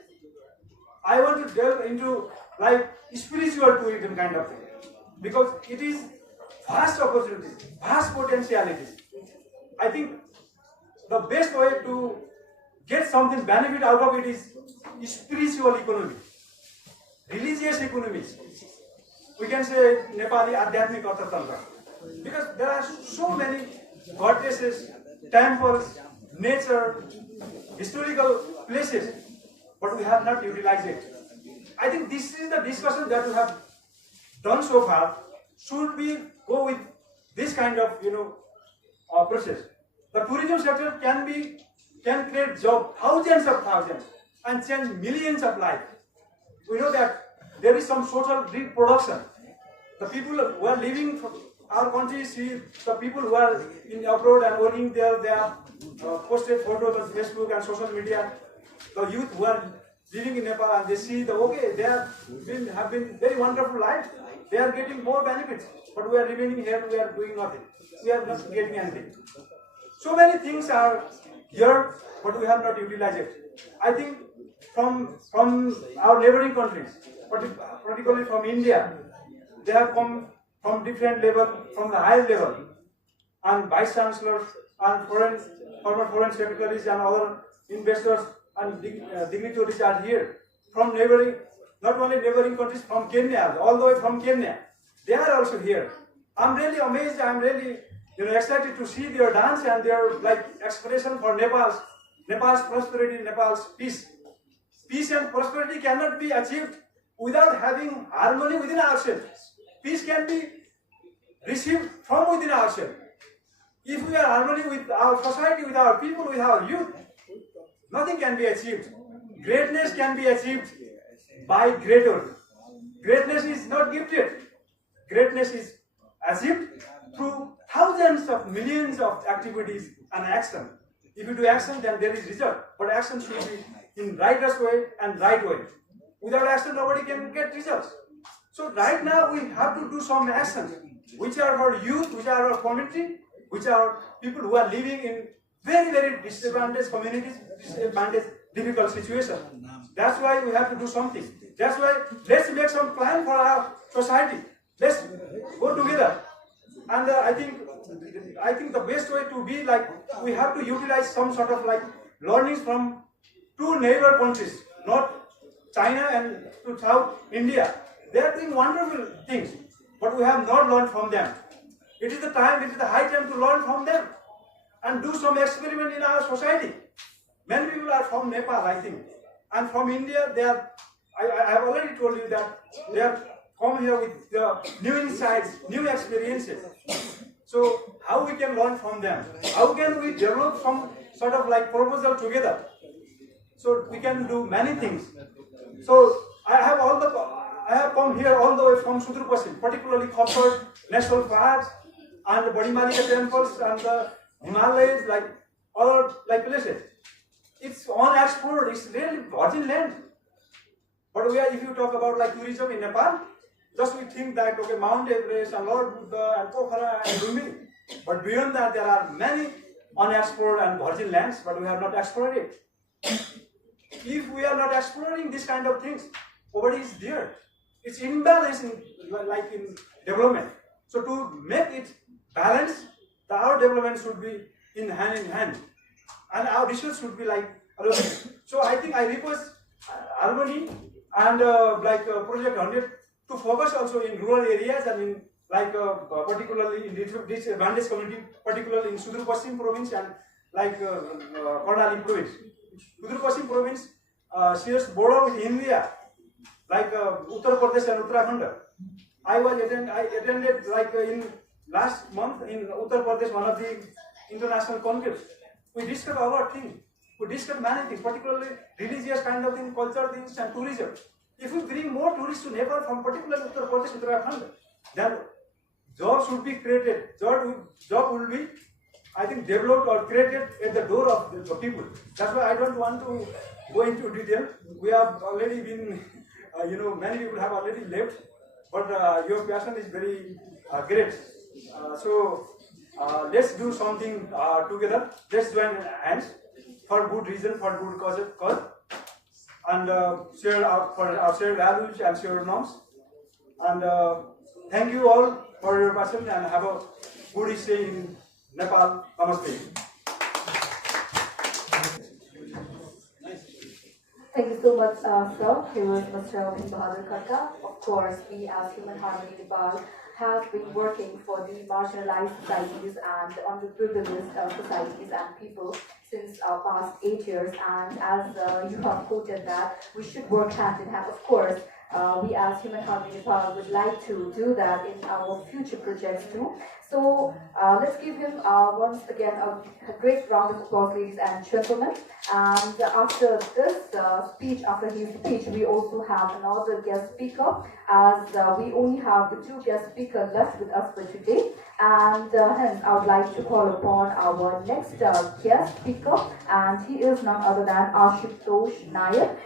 I want to delve into like spiritual tourism kind of thing, because it is vast opportunities, vast potentialities. I think the best way to get something benefit out of it is spiritual economy, religious economies. We can say Nepali Adhyatmic Arthatantra, because there are so many goddesses, temples, nature, historical places, but we have not utilized it. I think this is the discussion that we have done so far. Should we go with this kind of process? The tourism sector can create job thousands and change millions of lives. We know that there is some social reproduction. The people who are living from our country see the people who are in abroad and working there. They have posted photos on Facebook and social media. The youth who are living in Nepal, and they see they have been very wonderful lives. They are getting more benefits, but we are remaining here. We are doing nothing. We are not getting anything. So many things are here, but we have not utilized it. I think from our neighboring countries, particularly from India, they have come from different level, from the higher level, and vice chancellors and former foreign secretaries and other investors and dignitaries are here from not only neighboring countries, from Kenya, all the way from Kenya. They are also here. I'm really amazed. I'm really excited to see their dance and their expression for Nepal's prosperity, Nepal's peace peace and prosperity cannot be achieved without having harmony within ourselves. Peace can be received from within ourselves. If we are harmony with our society, with our people, with our youth, nothing can be achieved. Greatness can be achieved by greater. Greatness is not gifted. Greatness is achieved through thousands of millions of activities and action. If you do action, then there is result. But action should be in righteous way and right way. Without action, nobody can get results. So right now we have to do some actions, which are for youth, which are our community, which are people who are living in very, very disadvantaged communities, disadvantaged, difficult situations. That's why we have to do something. That's why let's make some plan for our society. Let's go together. And I think the best way to be like, we have to utilize some sort of like learnings from two neighbor countries, North China and to South India. They are doing wonderful things, but we have not learned from them. It is the high time to learn from them and do some experiment in our society. Many people are from Nepal, I think, and from India. They are. I have already told you that they have come here with new insights, new experiences. So how we can learn from them? How can we develop some sort of like proposal together? So we can do many things. So I have come here all the way from Sudra Pasim, particularly Khopar National Parks and the Badimalika temples and the Himalayas, like other like places. It's unexplored. It's really virgin land. But if you talk about like tourism in Nepal, just we think that okay, Mount Everest and Lord Buddha and Pokhara and Lumini. But beyond that, there are many unexplored and virgin lands, but we have not explored it. If we are not exploring this kind of things, poverty is there. It's imbalance in development. So to make it balanced, our development should be in hand, and our research should be like. So I think I request Harmony and Project 100 to focus also in rural areas and in particularly in disadvantaged community, particularly in Sudra Pasim province and Karnali province. Sudra Pasim province shares border with India, like Uttar Pradesh and Uttarakhand. I attended in last month in Uttar Pradesh, one of the international conclaves. We discussed a lot of things. We discussed many things, particularly religious kind of things, cultural things, and tourism. If we bring more tourists to Nepal from particularly Uttar Pradesh, Uttarakhand, then jobs should be created. Job will be, I think, developed or created at the door of the people. That's why I don't want to go into detail. We have already been, many people have already left, but your passion is very great. So let's do something together. Let's join hands for good reason, for good cause, and share our shared values and shared norms. And thank you all for your passion and have a good stay in Nepal. Namaste. Thank you so much, sir. He was Mr. Bahadur Khatta. Of course, we as Human Harmony Nepal have been working for the marginalized societies and underprivileged societies and people since our past 8 years. And as you have quoted that, we should work hand in hand. Of course, we as Human Harmony Nepal would like to do that in our future projects too. So let's give him once again a great round of applause, ladies and gentlemen. And after this speech, after his speech, we also have another guest speaker, as we only have the 2 guest speakers left with us for today. And hence, I would like to call upon our next guest speaker, and he is none other than Ashutosh Nayak.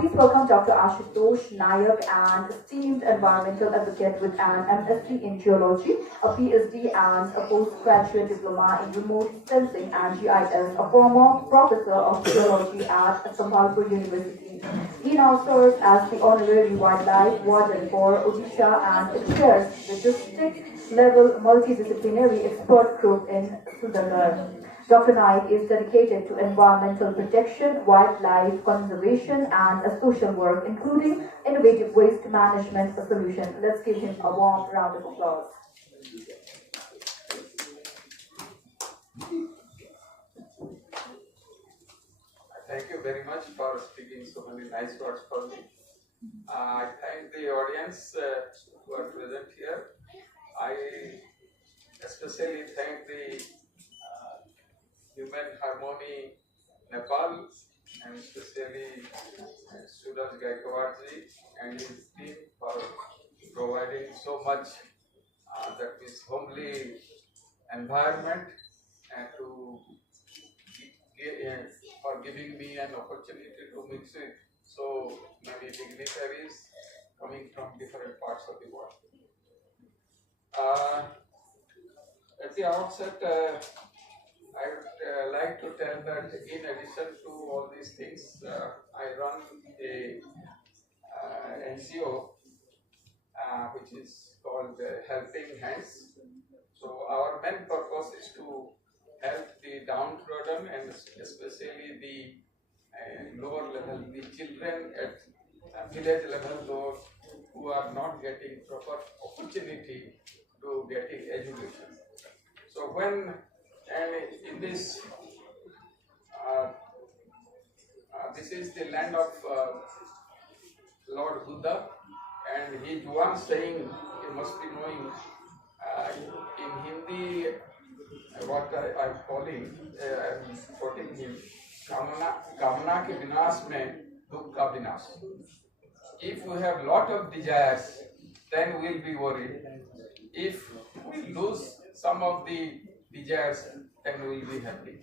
Please welcome Dr. Ashutosh Nayak, an esteemed environmental advocate with an MSc in geology, a PhD and a postgraduate diploma in remote sensing and GIS, a former professor of geology at Sambalpur University. He now serves as the honorary wildlife warden for Odisha and chairs the district-level multidisciplinary expert group in Sudagar. Dr. Naik is dedicated to environmental protection, wildlife conservation, and social work, including innovative waste management solutions. Let's give him a warm round of applause. thank you very much for speaking so many nice words for me. I thank the audience who are present here. I especially thank the Human Harmony Nepal and especially Suraj Gaikwadji and his team for providing so much that is homely environment and for giving me an opportunity to mix with so many dignitaries coming from different parts of the world. At the outset, I would like to tell that in addition to all these things, I run a NGO which is called Helping Hands. So our main purpose is to help the downtrodden and especially the lower level, the children at village level, those who are not getting proper opportunity to getting education. So when and in this this is the land of Lord Buddha, and he once saying, you must be knowing in Hindi what I am calling, I am quoting him, Kamna ke vinash mein dukh ka vinash. If we have lot of desires, then we will be worried. If we lose some of the desires, then we will be happy.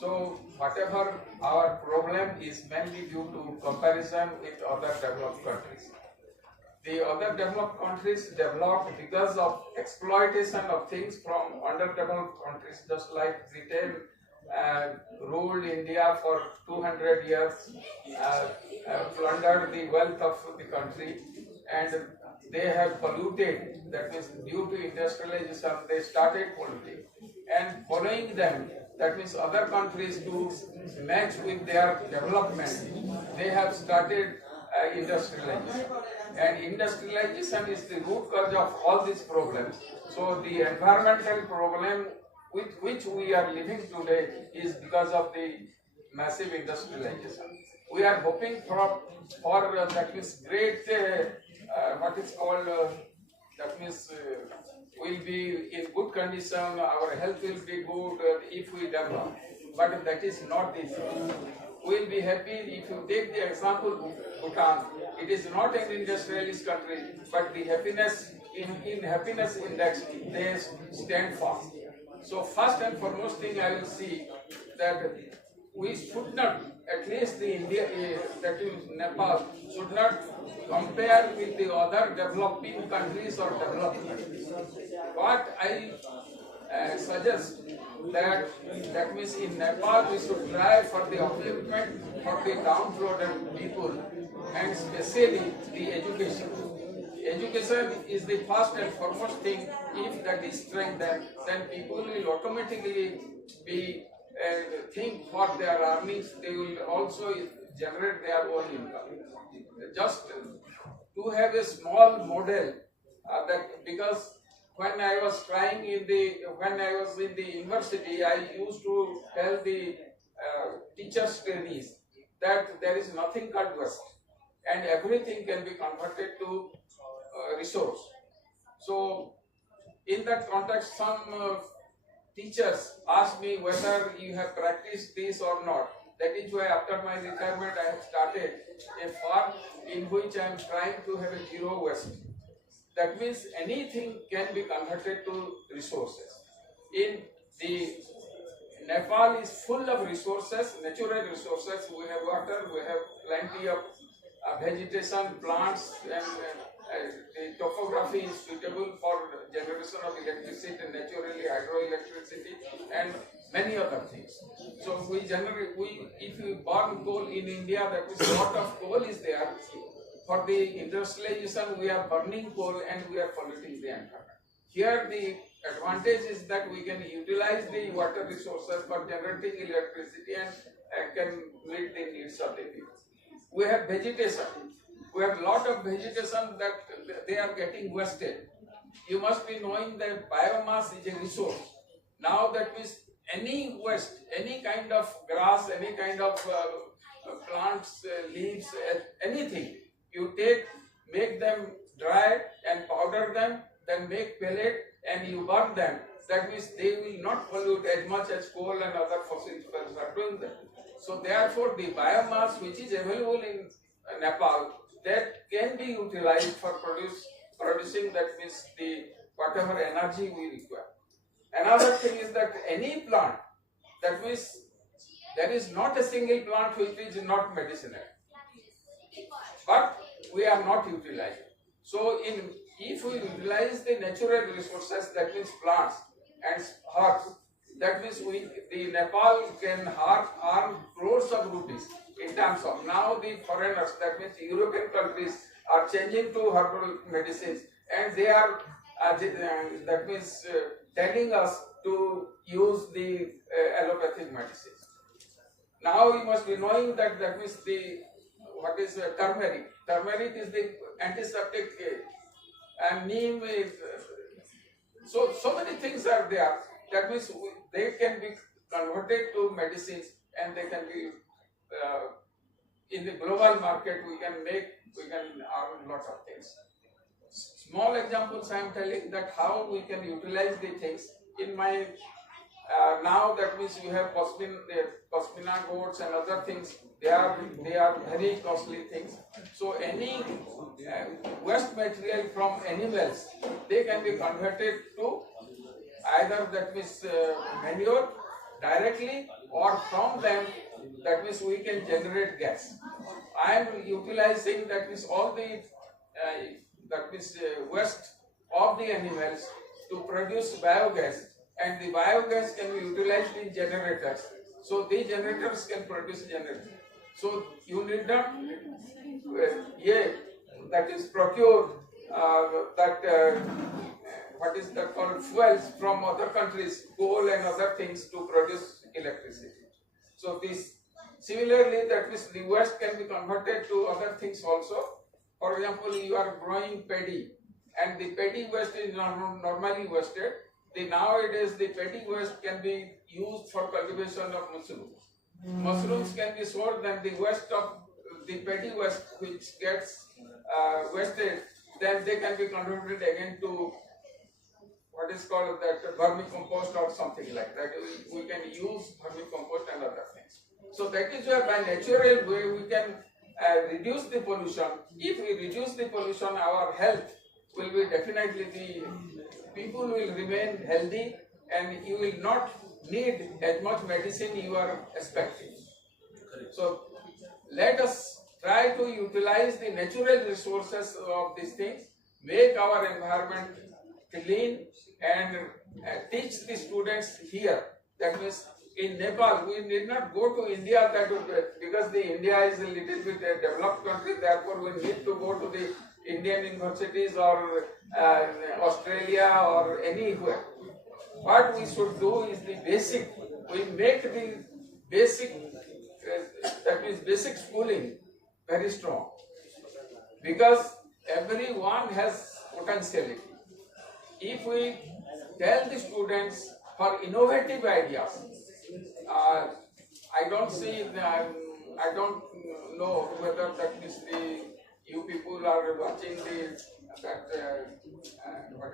So whatever our problem is mainly due to comparison with other developed countries. The other developed countries developed because of exploitation of things from underdeveloped countries, just like Britain ruled India for 200 years, plundered the wealth of the country, and they have polluted. That means due to industrialization, they started polluting. And following them, that means other countries to match with their development, they have started industrialization. And industrialization is the root cause of all these problems. So the environmental problem with which we are living today is because of the massive industrialization. We are hoping for that means great, what is called, that means will be in good condition, our health will be good if we develop. But that is not the issue. We will be happy if you take the example Bhutan. It is not an industrialist country, but the happiness in happiness index they stand fast. So first and foremost thing I will see that we should not, at least the India, that is Nepal, should not compare with the other developing countries or developed countries. What I suggest that means in Nepal we should try for the upliftment for the downtrodden people and especially the education. Education is the first and foremost thing. If that is strengthened, then people will automatically be think for their earnings. They will also generate their own income. Just to have a small model that because when I was trying when I was in the university, I used to tell the teachers trainees that there is nothing called waste and everything can be converted to resource. So in that context, some teachers asked me whether you have practiced this or not. That is why after my retirement I have started a farm in which I am trying to have a zero waste. That means anything can be converted to resources. In the Nepal is full of resources, natural resources. We have water, we have plenty of vegetation, plants, and the topography is suitable for generation of electricity, naturally hydroelectricity, and many other things. So if you burn coal in India, that is a lot of coal is there. For the industrialization, we are burning coal and we are polluting the environment. Here the advantage is that we can utilize the water resources for generating electricity and can meet the needs of the people. We have vegetation. We have a lot of vegetation that they are getting wasted. You must be knowing that biomass is a resource. Now that means any waste, any kind of grass, any kind of plants, leaves, anything. You make them dry and powder them, then make pellet and you burn them. That means they will not pollute as much as coal and other fossil fuels are doing them. So therefore, the biomass which is available in Nepal, that can be utilized for producing, that means the whatever energy we require. Another thing is that any plant, that means there is not a single plant which is not medicinal, but we are not utilizing. So if we utilize the natural resources, that means plants and herbs, that means the Nepal can earn crores of rupees in terms of, now the foreigners, that means European countries are changing to herbal medicines, and they are that means telling us to use the allopathic medicines. Now you must be knowing that means what is turmeric. Turmeric is the antiseptic, and neem is so many things are there. That means they can be converted to medicines, and they can be in the global market. We can earn lot of things. Small examples I am telling that how we can utilize the things in my. Now that means you have pashmina goats and other things. They are very costly things. So any waste material from animals, they can be converted to either, that means manure directly, or from them, that means we can generate gas. I am utilizing, that means all the waste of the animals to produce biogas. And the biogas can be utilized in generators. So the generators can produce generators. So you need not, that is procure what is that called, fuels from other countries, coal and other things to produce electricity. So this similarly, that means the waste can be converted to other things also. For example, you are growing paddy, and the paddy waste is normally wasted. Nowadays, the paddy waste can be used for cultivation of mushrooms. Mushrooms can be sold, then the waste of the paddy waste which gets wasted, then they can be converted again to what is called that vermicompost or something like that. We can use vermicompost and other things. So that is where by natural way we can reduce the pollution. If we reduce the pollution, our health will be definitely, the people will remain healthy, and you will not need as much medicine you are expecting. So let us try to utilize the natural resources of these things, make our environment clean, and teach the students here. That means in Nepal, we need not go to India, because the India is a little bit a developed country, therefore we need to go to the Indian universities or Australia or anywhere. What we should do is the basic, we make the basic, that means basic schooling very strong, because everyone has potentiality. If we tell the students for innovative ideas, I don't see, I don't know whether that is you people are watching what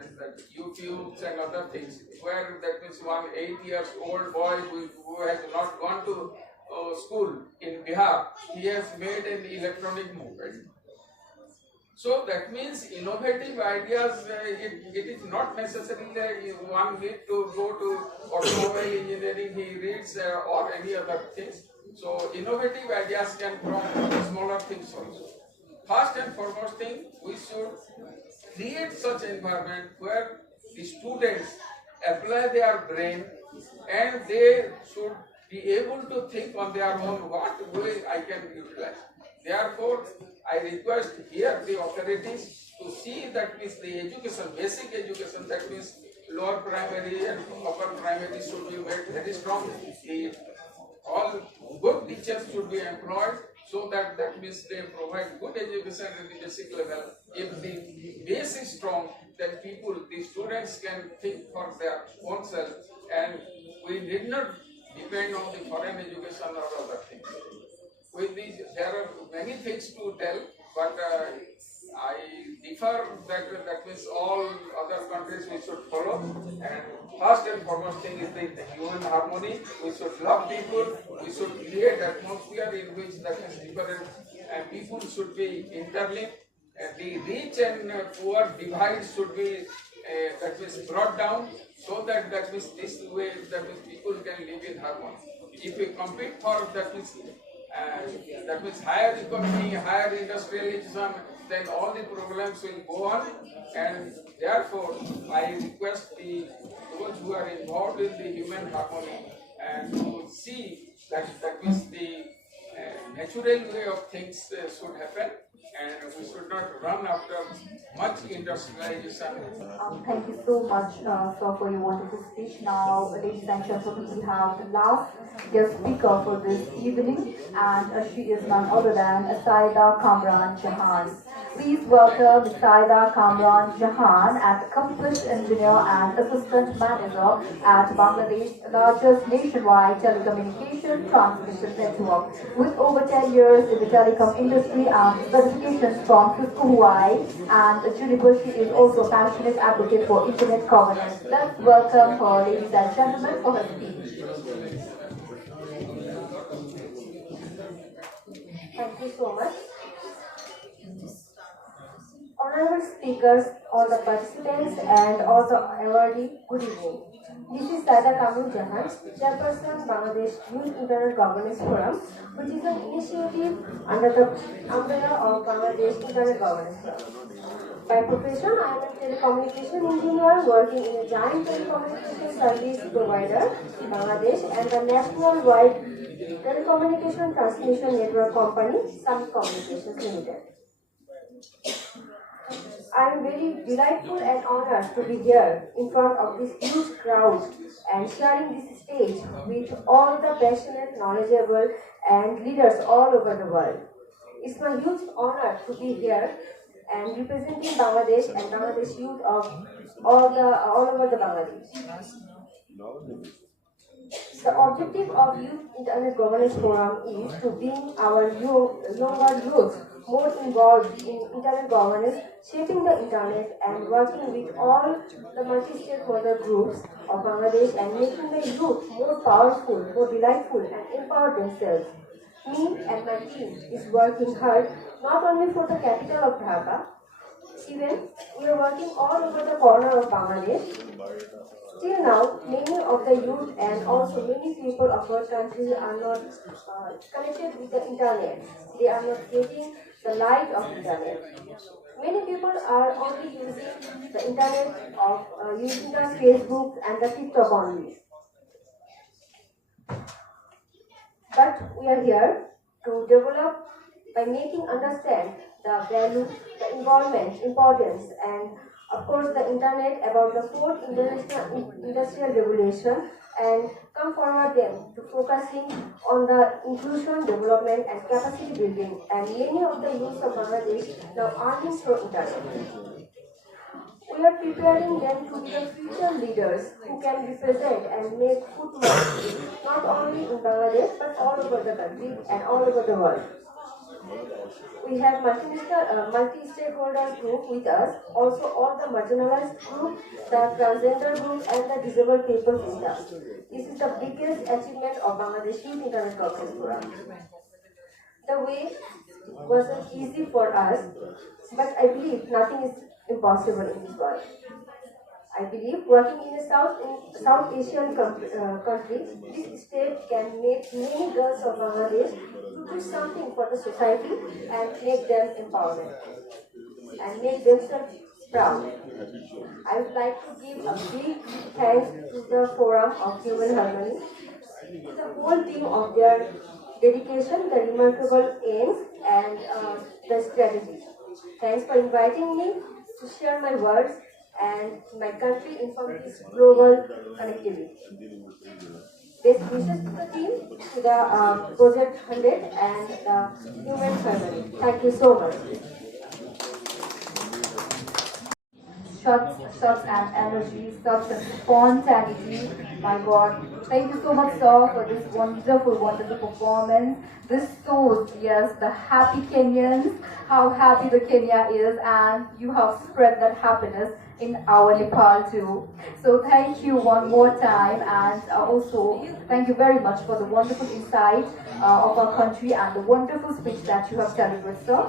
is that, YouTubes and other things, where that means one 8-year-old boy who has not gone to school in Bihar, he has made an electronic moped. So that means innovative ideas, it is not necessarily that one need to go to automobile engineering, he reads or any other things. So innovative ideas can come from smaller things also. First and foremost thing, we should create such environment where the students apply their brain, and they should be able to think on their own what way I can utilize. Therefore, I request here the authorities to see that means the education, basic education, that means lower primary and upper primary should be made very strong. All good teachers should be employed, so that means they provide good education at the basic level. If the base is strong, then the students can think for their own self, and we need not depend on the foreign education or other things. with these, there are many things to tell, but I differ that means all other countries we should follow. And first and foremost thing is the human harmony. We should love people. We should create atmosphere in which that is different, and people should be interlinked. The rich and poor divide should be that means brought down, so that means this way that means people can live in harmony. If we compete for that means higher economy, higher industrialization, then all the problems will go on. And therefore I request those who are involved in the human harmony and to see that means the natural way of things should happen, and we should not run after much industrialization. Thank you so much, sir, for your wonderful speech. Now, ladies and gentlemen, we have the last guest speaker for this evening, and she is none other than Saida Kamran Jahan. Please welcome Saida Kamran Jahan, an accomplished engineer and assistant manager at Bangladesh's largest nationwide telecommunication transmission network. With over 10 years in the telecom industry and certifications from Cisco Hawaii and Juniper, she is also a passionate advocate for internet governance. Let's welcome her, ladies and gentlemen, for her speech. Thank you so much. Honorable speakers, all the participants, and all the awardees, good evening. This is Saida Kamran Jahan, Chairperson Bangladesh Youth Internet Governance Forum, which is an initiative under the umbrella of Bangladesh Internet Governance Forum. By profession, I am a telecommunication engineer working in a giant telecommunication service provider in Bangladesh and the national-wide telecommunication transmission network company, Summit Communications Limited. I am very delightful and honored to be here in front of this huge crowd and sharing this stage with all the passionate, knowledgeable and leaders all over the world. It's my huge honor to be here and representing Bangladesh and Bangladesh youth of all over the Bangladesh. The objective of Youth Internet Governance Forum is to bring our younger youth more involved in internet governance, shaping the internet and working with all the multi-stakeholder groups of Bangladesh and making the youth more powerful, more delightful and empower themselves. Me and my team is working hard not only for the capital of Dhaka, even we are working all over the corner of Bangladesh. Till now, many of the youth and also many people of our country are not connected with the internet. They are not getting the light of internet. Many people are only using the internet of using the Facebook and the TikTok only. But we are here to develop by making understand the value, the involvement, importance, and of course the internet about the fourth industrial revolution, and come forward them to focusing on the inclusion, development and capacity building, and many of the youth of Bangladesh now earning through internet. We are preparing them to be the future leaders who can represent and make footmarks not only in Bangladesh but all over the country and all over the world. We have multi-stakeholder group with us, also all the marginalized group, the transgender group and the disabled people with us. This is the biggest achievement of Bangladesh Youth Internet Governance Forum. The way wasn't easy for us, but I believe nothing is impossible in this world. I believe working in a South Asian country, this state can make many girls of Bangladesh to do something for the society and make them empowered and make themselves proud. I would like to give a big thanks to the Forum of Human Harmony, to the whole team of their dedication, the remarkable aims and the strategy. Thanks for inviting me to share my words and my country in this global connectivity. Best wishes to the team, to the Project 100 and the Human Family. Thank you so much. such an energy, such a spontaneity. My God, thank you so much, sir, for this wonderful performance. This shows, yes, the happy Kenyans, how happy the Kenya is, and you have spread that happiness in our Nepal too. So thank you one more time, and also thank you very much for the wonderful insight of our country and the wonderful speech that you have delivered, sir.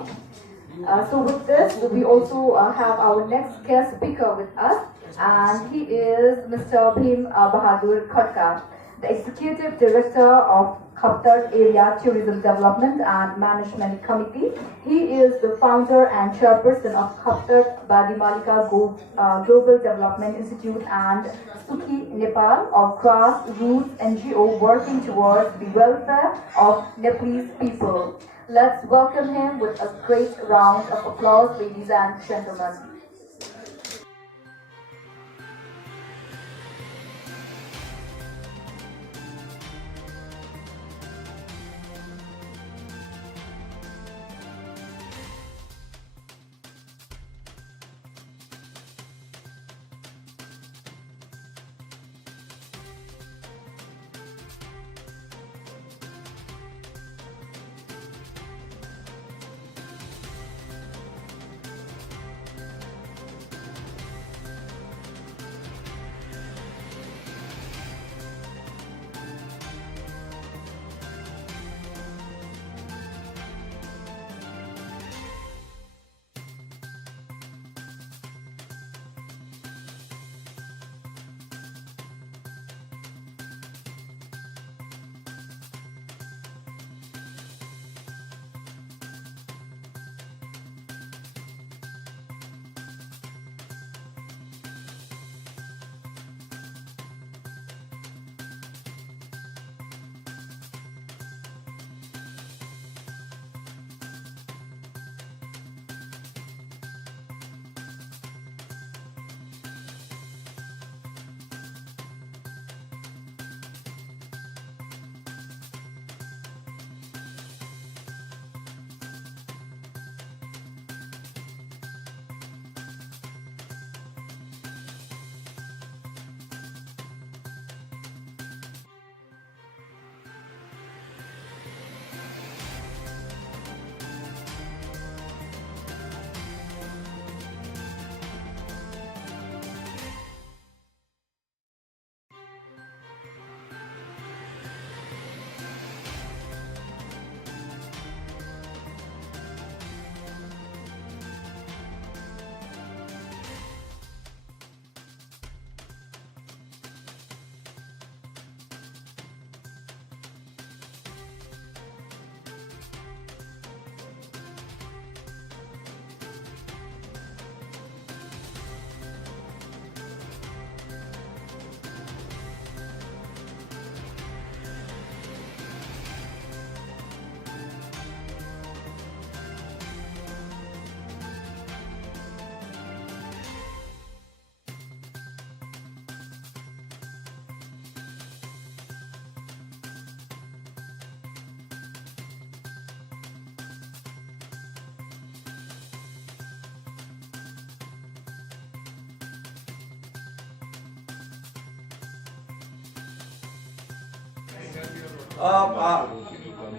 So with this, we also have our next guest speaker with us, and he is Mr. Bhim Bahadur Khatka, the Executive Director of Khaptar Area Tourism Development and Management Committee. He is the founder and chairperson of Khaptar Badimalika Global Development Institute and Sukhi Nepal, a grassroots NGO working towards the welfare of Nepalese people. Let's welcome him with a great round of applause, ladies and gentlemen.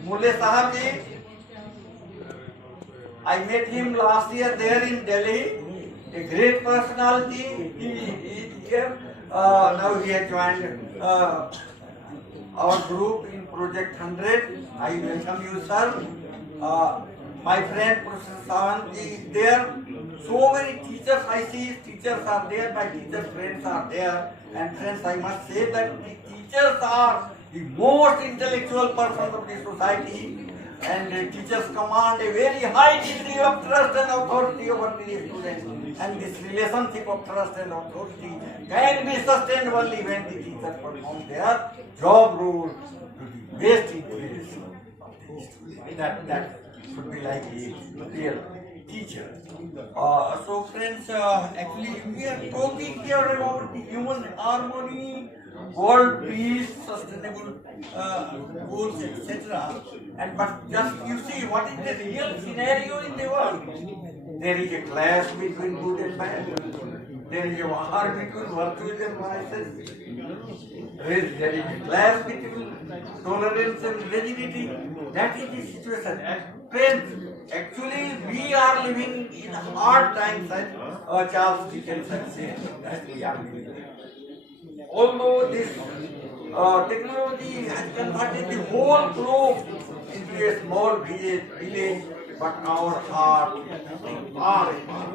Mule Sahab ji, I met him last year there in Delhi. A great personality. He is here. Now he has joined our group in Project 100. I welcome you, sir. My friend Professor Sawant ji is there. So many teachers I see, teachers are there, my teacher friends are there. And friends, I must say that the teachers are the most intellectual persons of the society, and the teachers command a very high degree of trust and authority over the students. And this relationship of trust and authority can be sustained only when the teachers perform their job role to the best interest of the student. That should be like a real teacher. So friends, actually we are talking here about the human harmony, world peace, sustainable goals, etc. And but just you see what is the real scenario in the world. There is a clash between good and bad. there is a war between virtues and vices. There is a clash between tolerance and rigidity. That is the situation. Friends, actually we are living in hard times, as Charles Dickens had said, that we are living in. Although this technology has converted the whole globe into a small village, but our heart is far apart.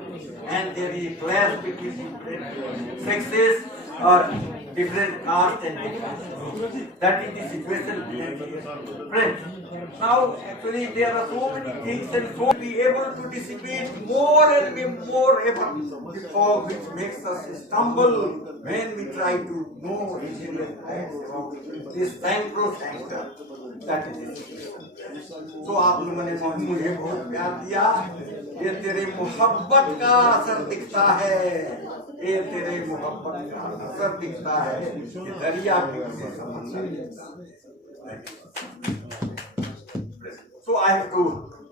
And there is clash between different sexes or different castes and different. That is the situation, friends. Now, actually, there are so many things and so be able to dissipate more and more effort, the fog which makes us stumble when we try to know the serious facts about this sacrosanct. That is the situation. So आप लोगों ने मुझे बहुत प्यार दिया, ये तेरे मोहब्बत का असर दिखता है, ये तेरे मोहब्बत का असर दिखता है, ये दरिया के समंदर दिखता है. So I have to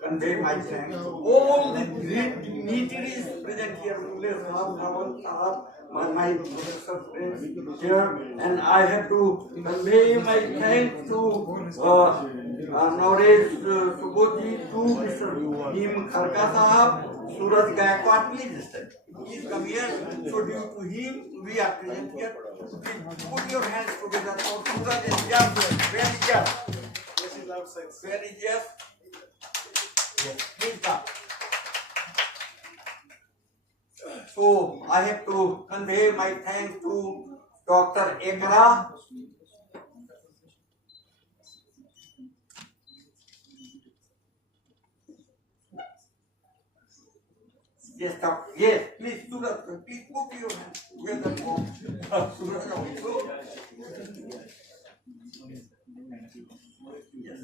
convey my thanks to all the great dignitaries present here, Mule Sahab, Nawal Sahab, my professor friends here, and I have to convey my thanks to Naresh Subodhi, to Mr. Him Kharka Sahab, Suraj Gaikwad, please come here. So due to him, we are present here. Please put your hands together for Suraj and Jas. Where is Jas? Where is Jas? Yes, please come. So I have to convey my thanks to Dr. Ekra. Yes, doctor. Yes, please, Suraj, please put your hands together for Suraj also. Yes.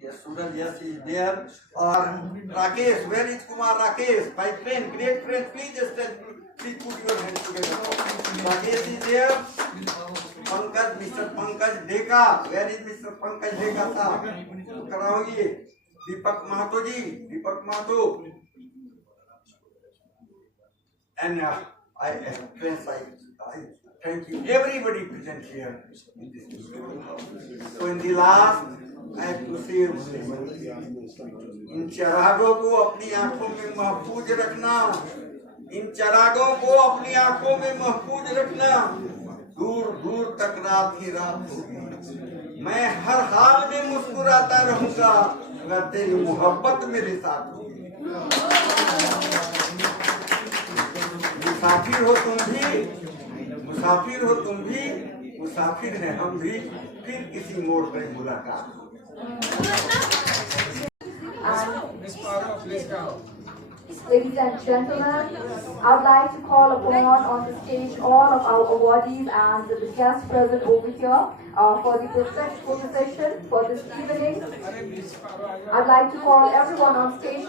Yes, Suraj, yes, he is there. Or Rakesh, where is Kumar Rakesh? My friend, great friend, please just please put your hands together. Rakesh is there. Pankaj, Mr. Pankaj Deka, where is Mr. Pankaj Deka sir? Karaogi. Deepak Mahato ji, Deepak Mahato. And friends, I thank you, everybody present here in this beautiful house. So in the last, I have to say, इन चरागों को अपनी आंखों में महफूज रखना, इन चरागों को अपनी आंखों में महफूज रखना, दूर दूर तक रात ही रात होगी, मैं हर हाल में मुस्कुराता रहूंगा अगर तेरी मोहब्बत मेरे साथ होगी. मुसाफिर हो तुम भी, मुसाफिर हो तुम भी, मुसाफिर हैं हम भी, फिर किसी मोड़ पर मुलाकात. Ladies and gentlemen, I would like to call upon on the stage all of our awardees and the guests present over here for the procession for this evening. I'd like to call everyone on stage.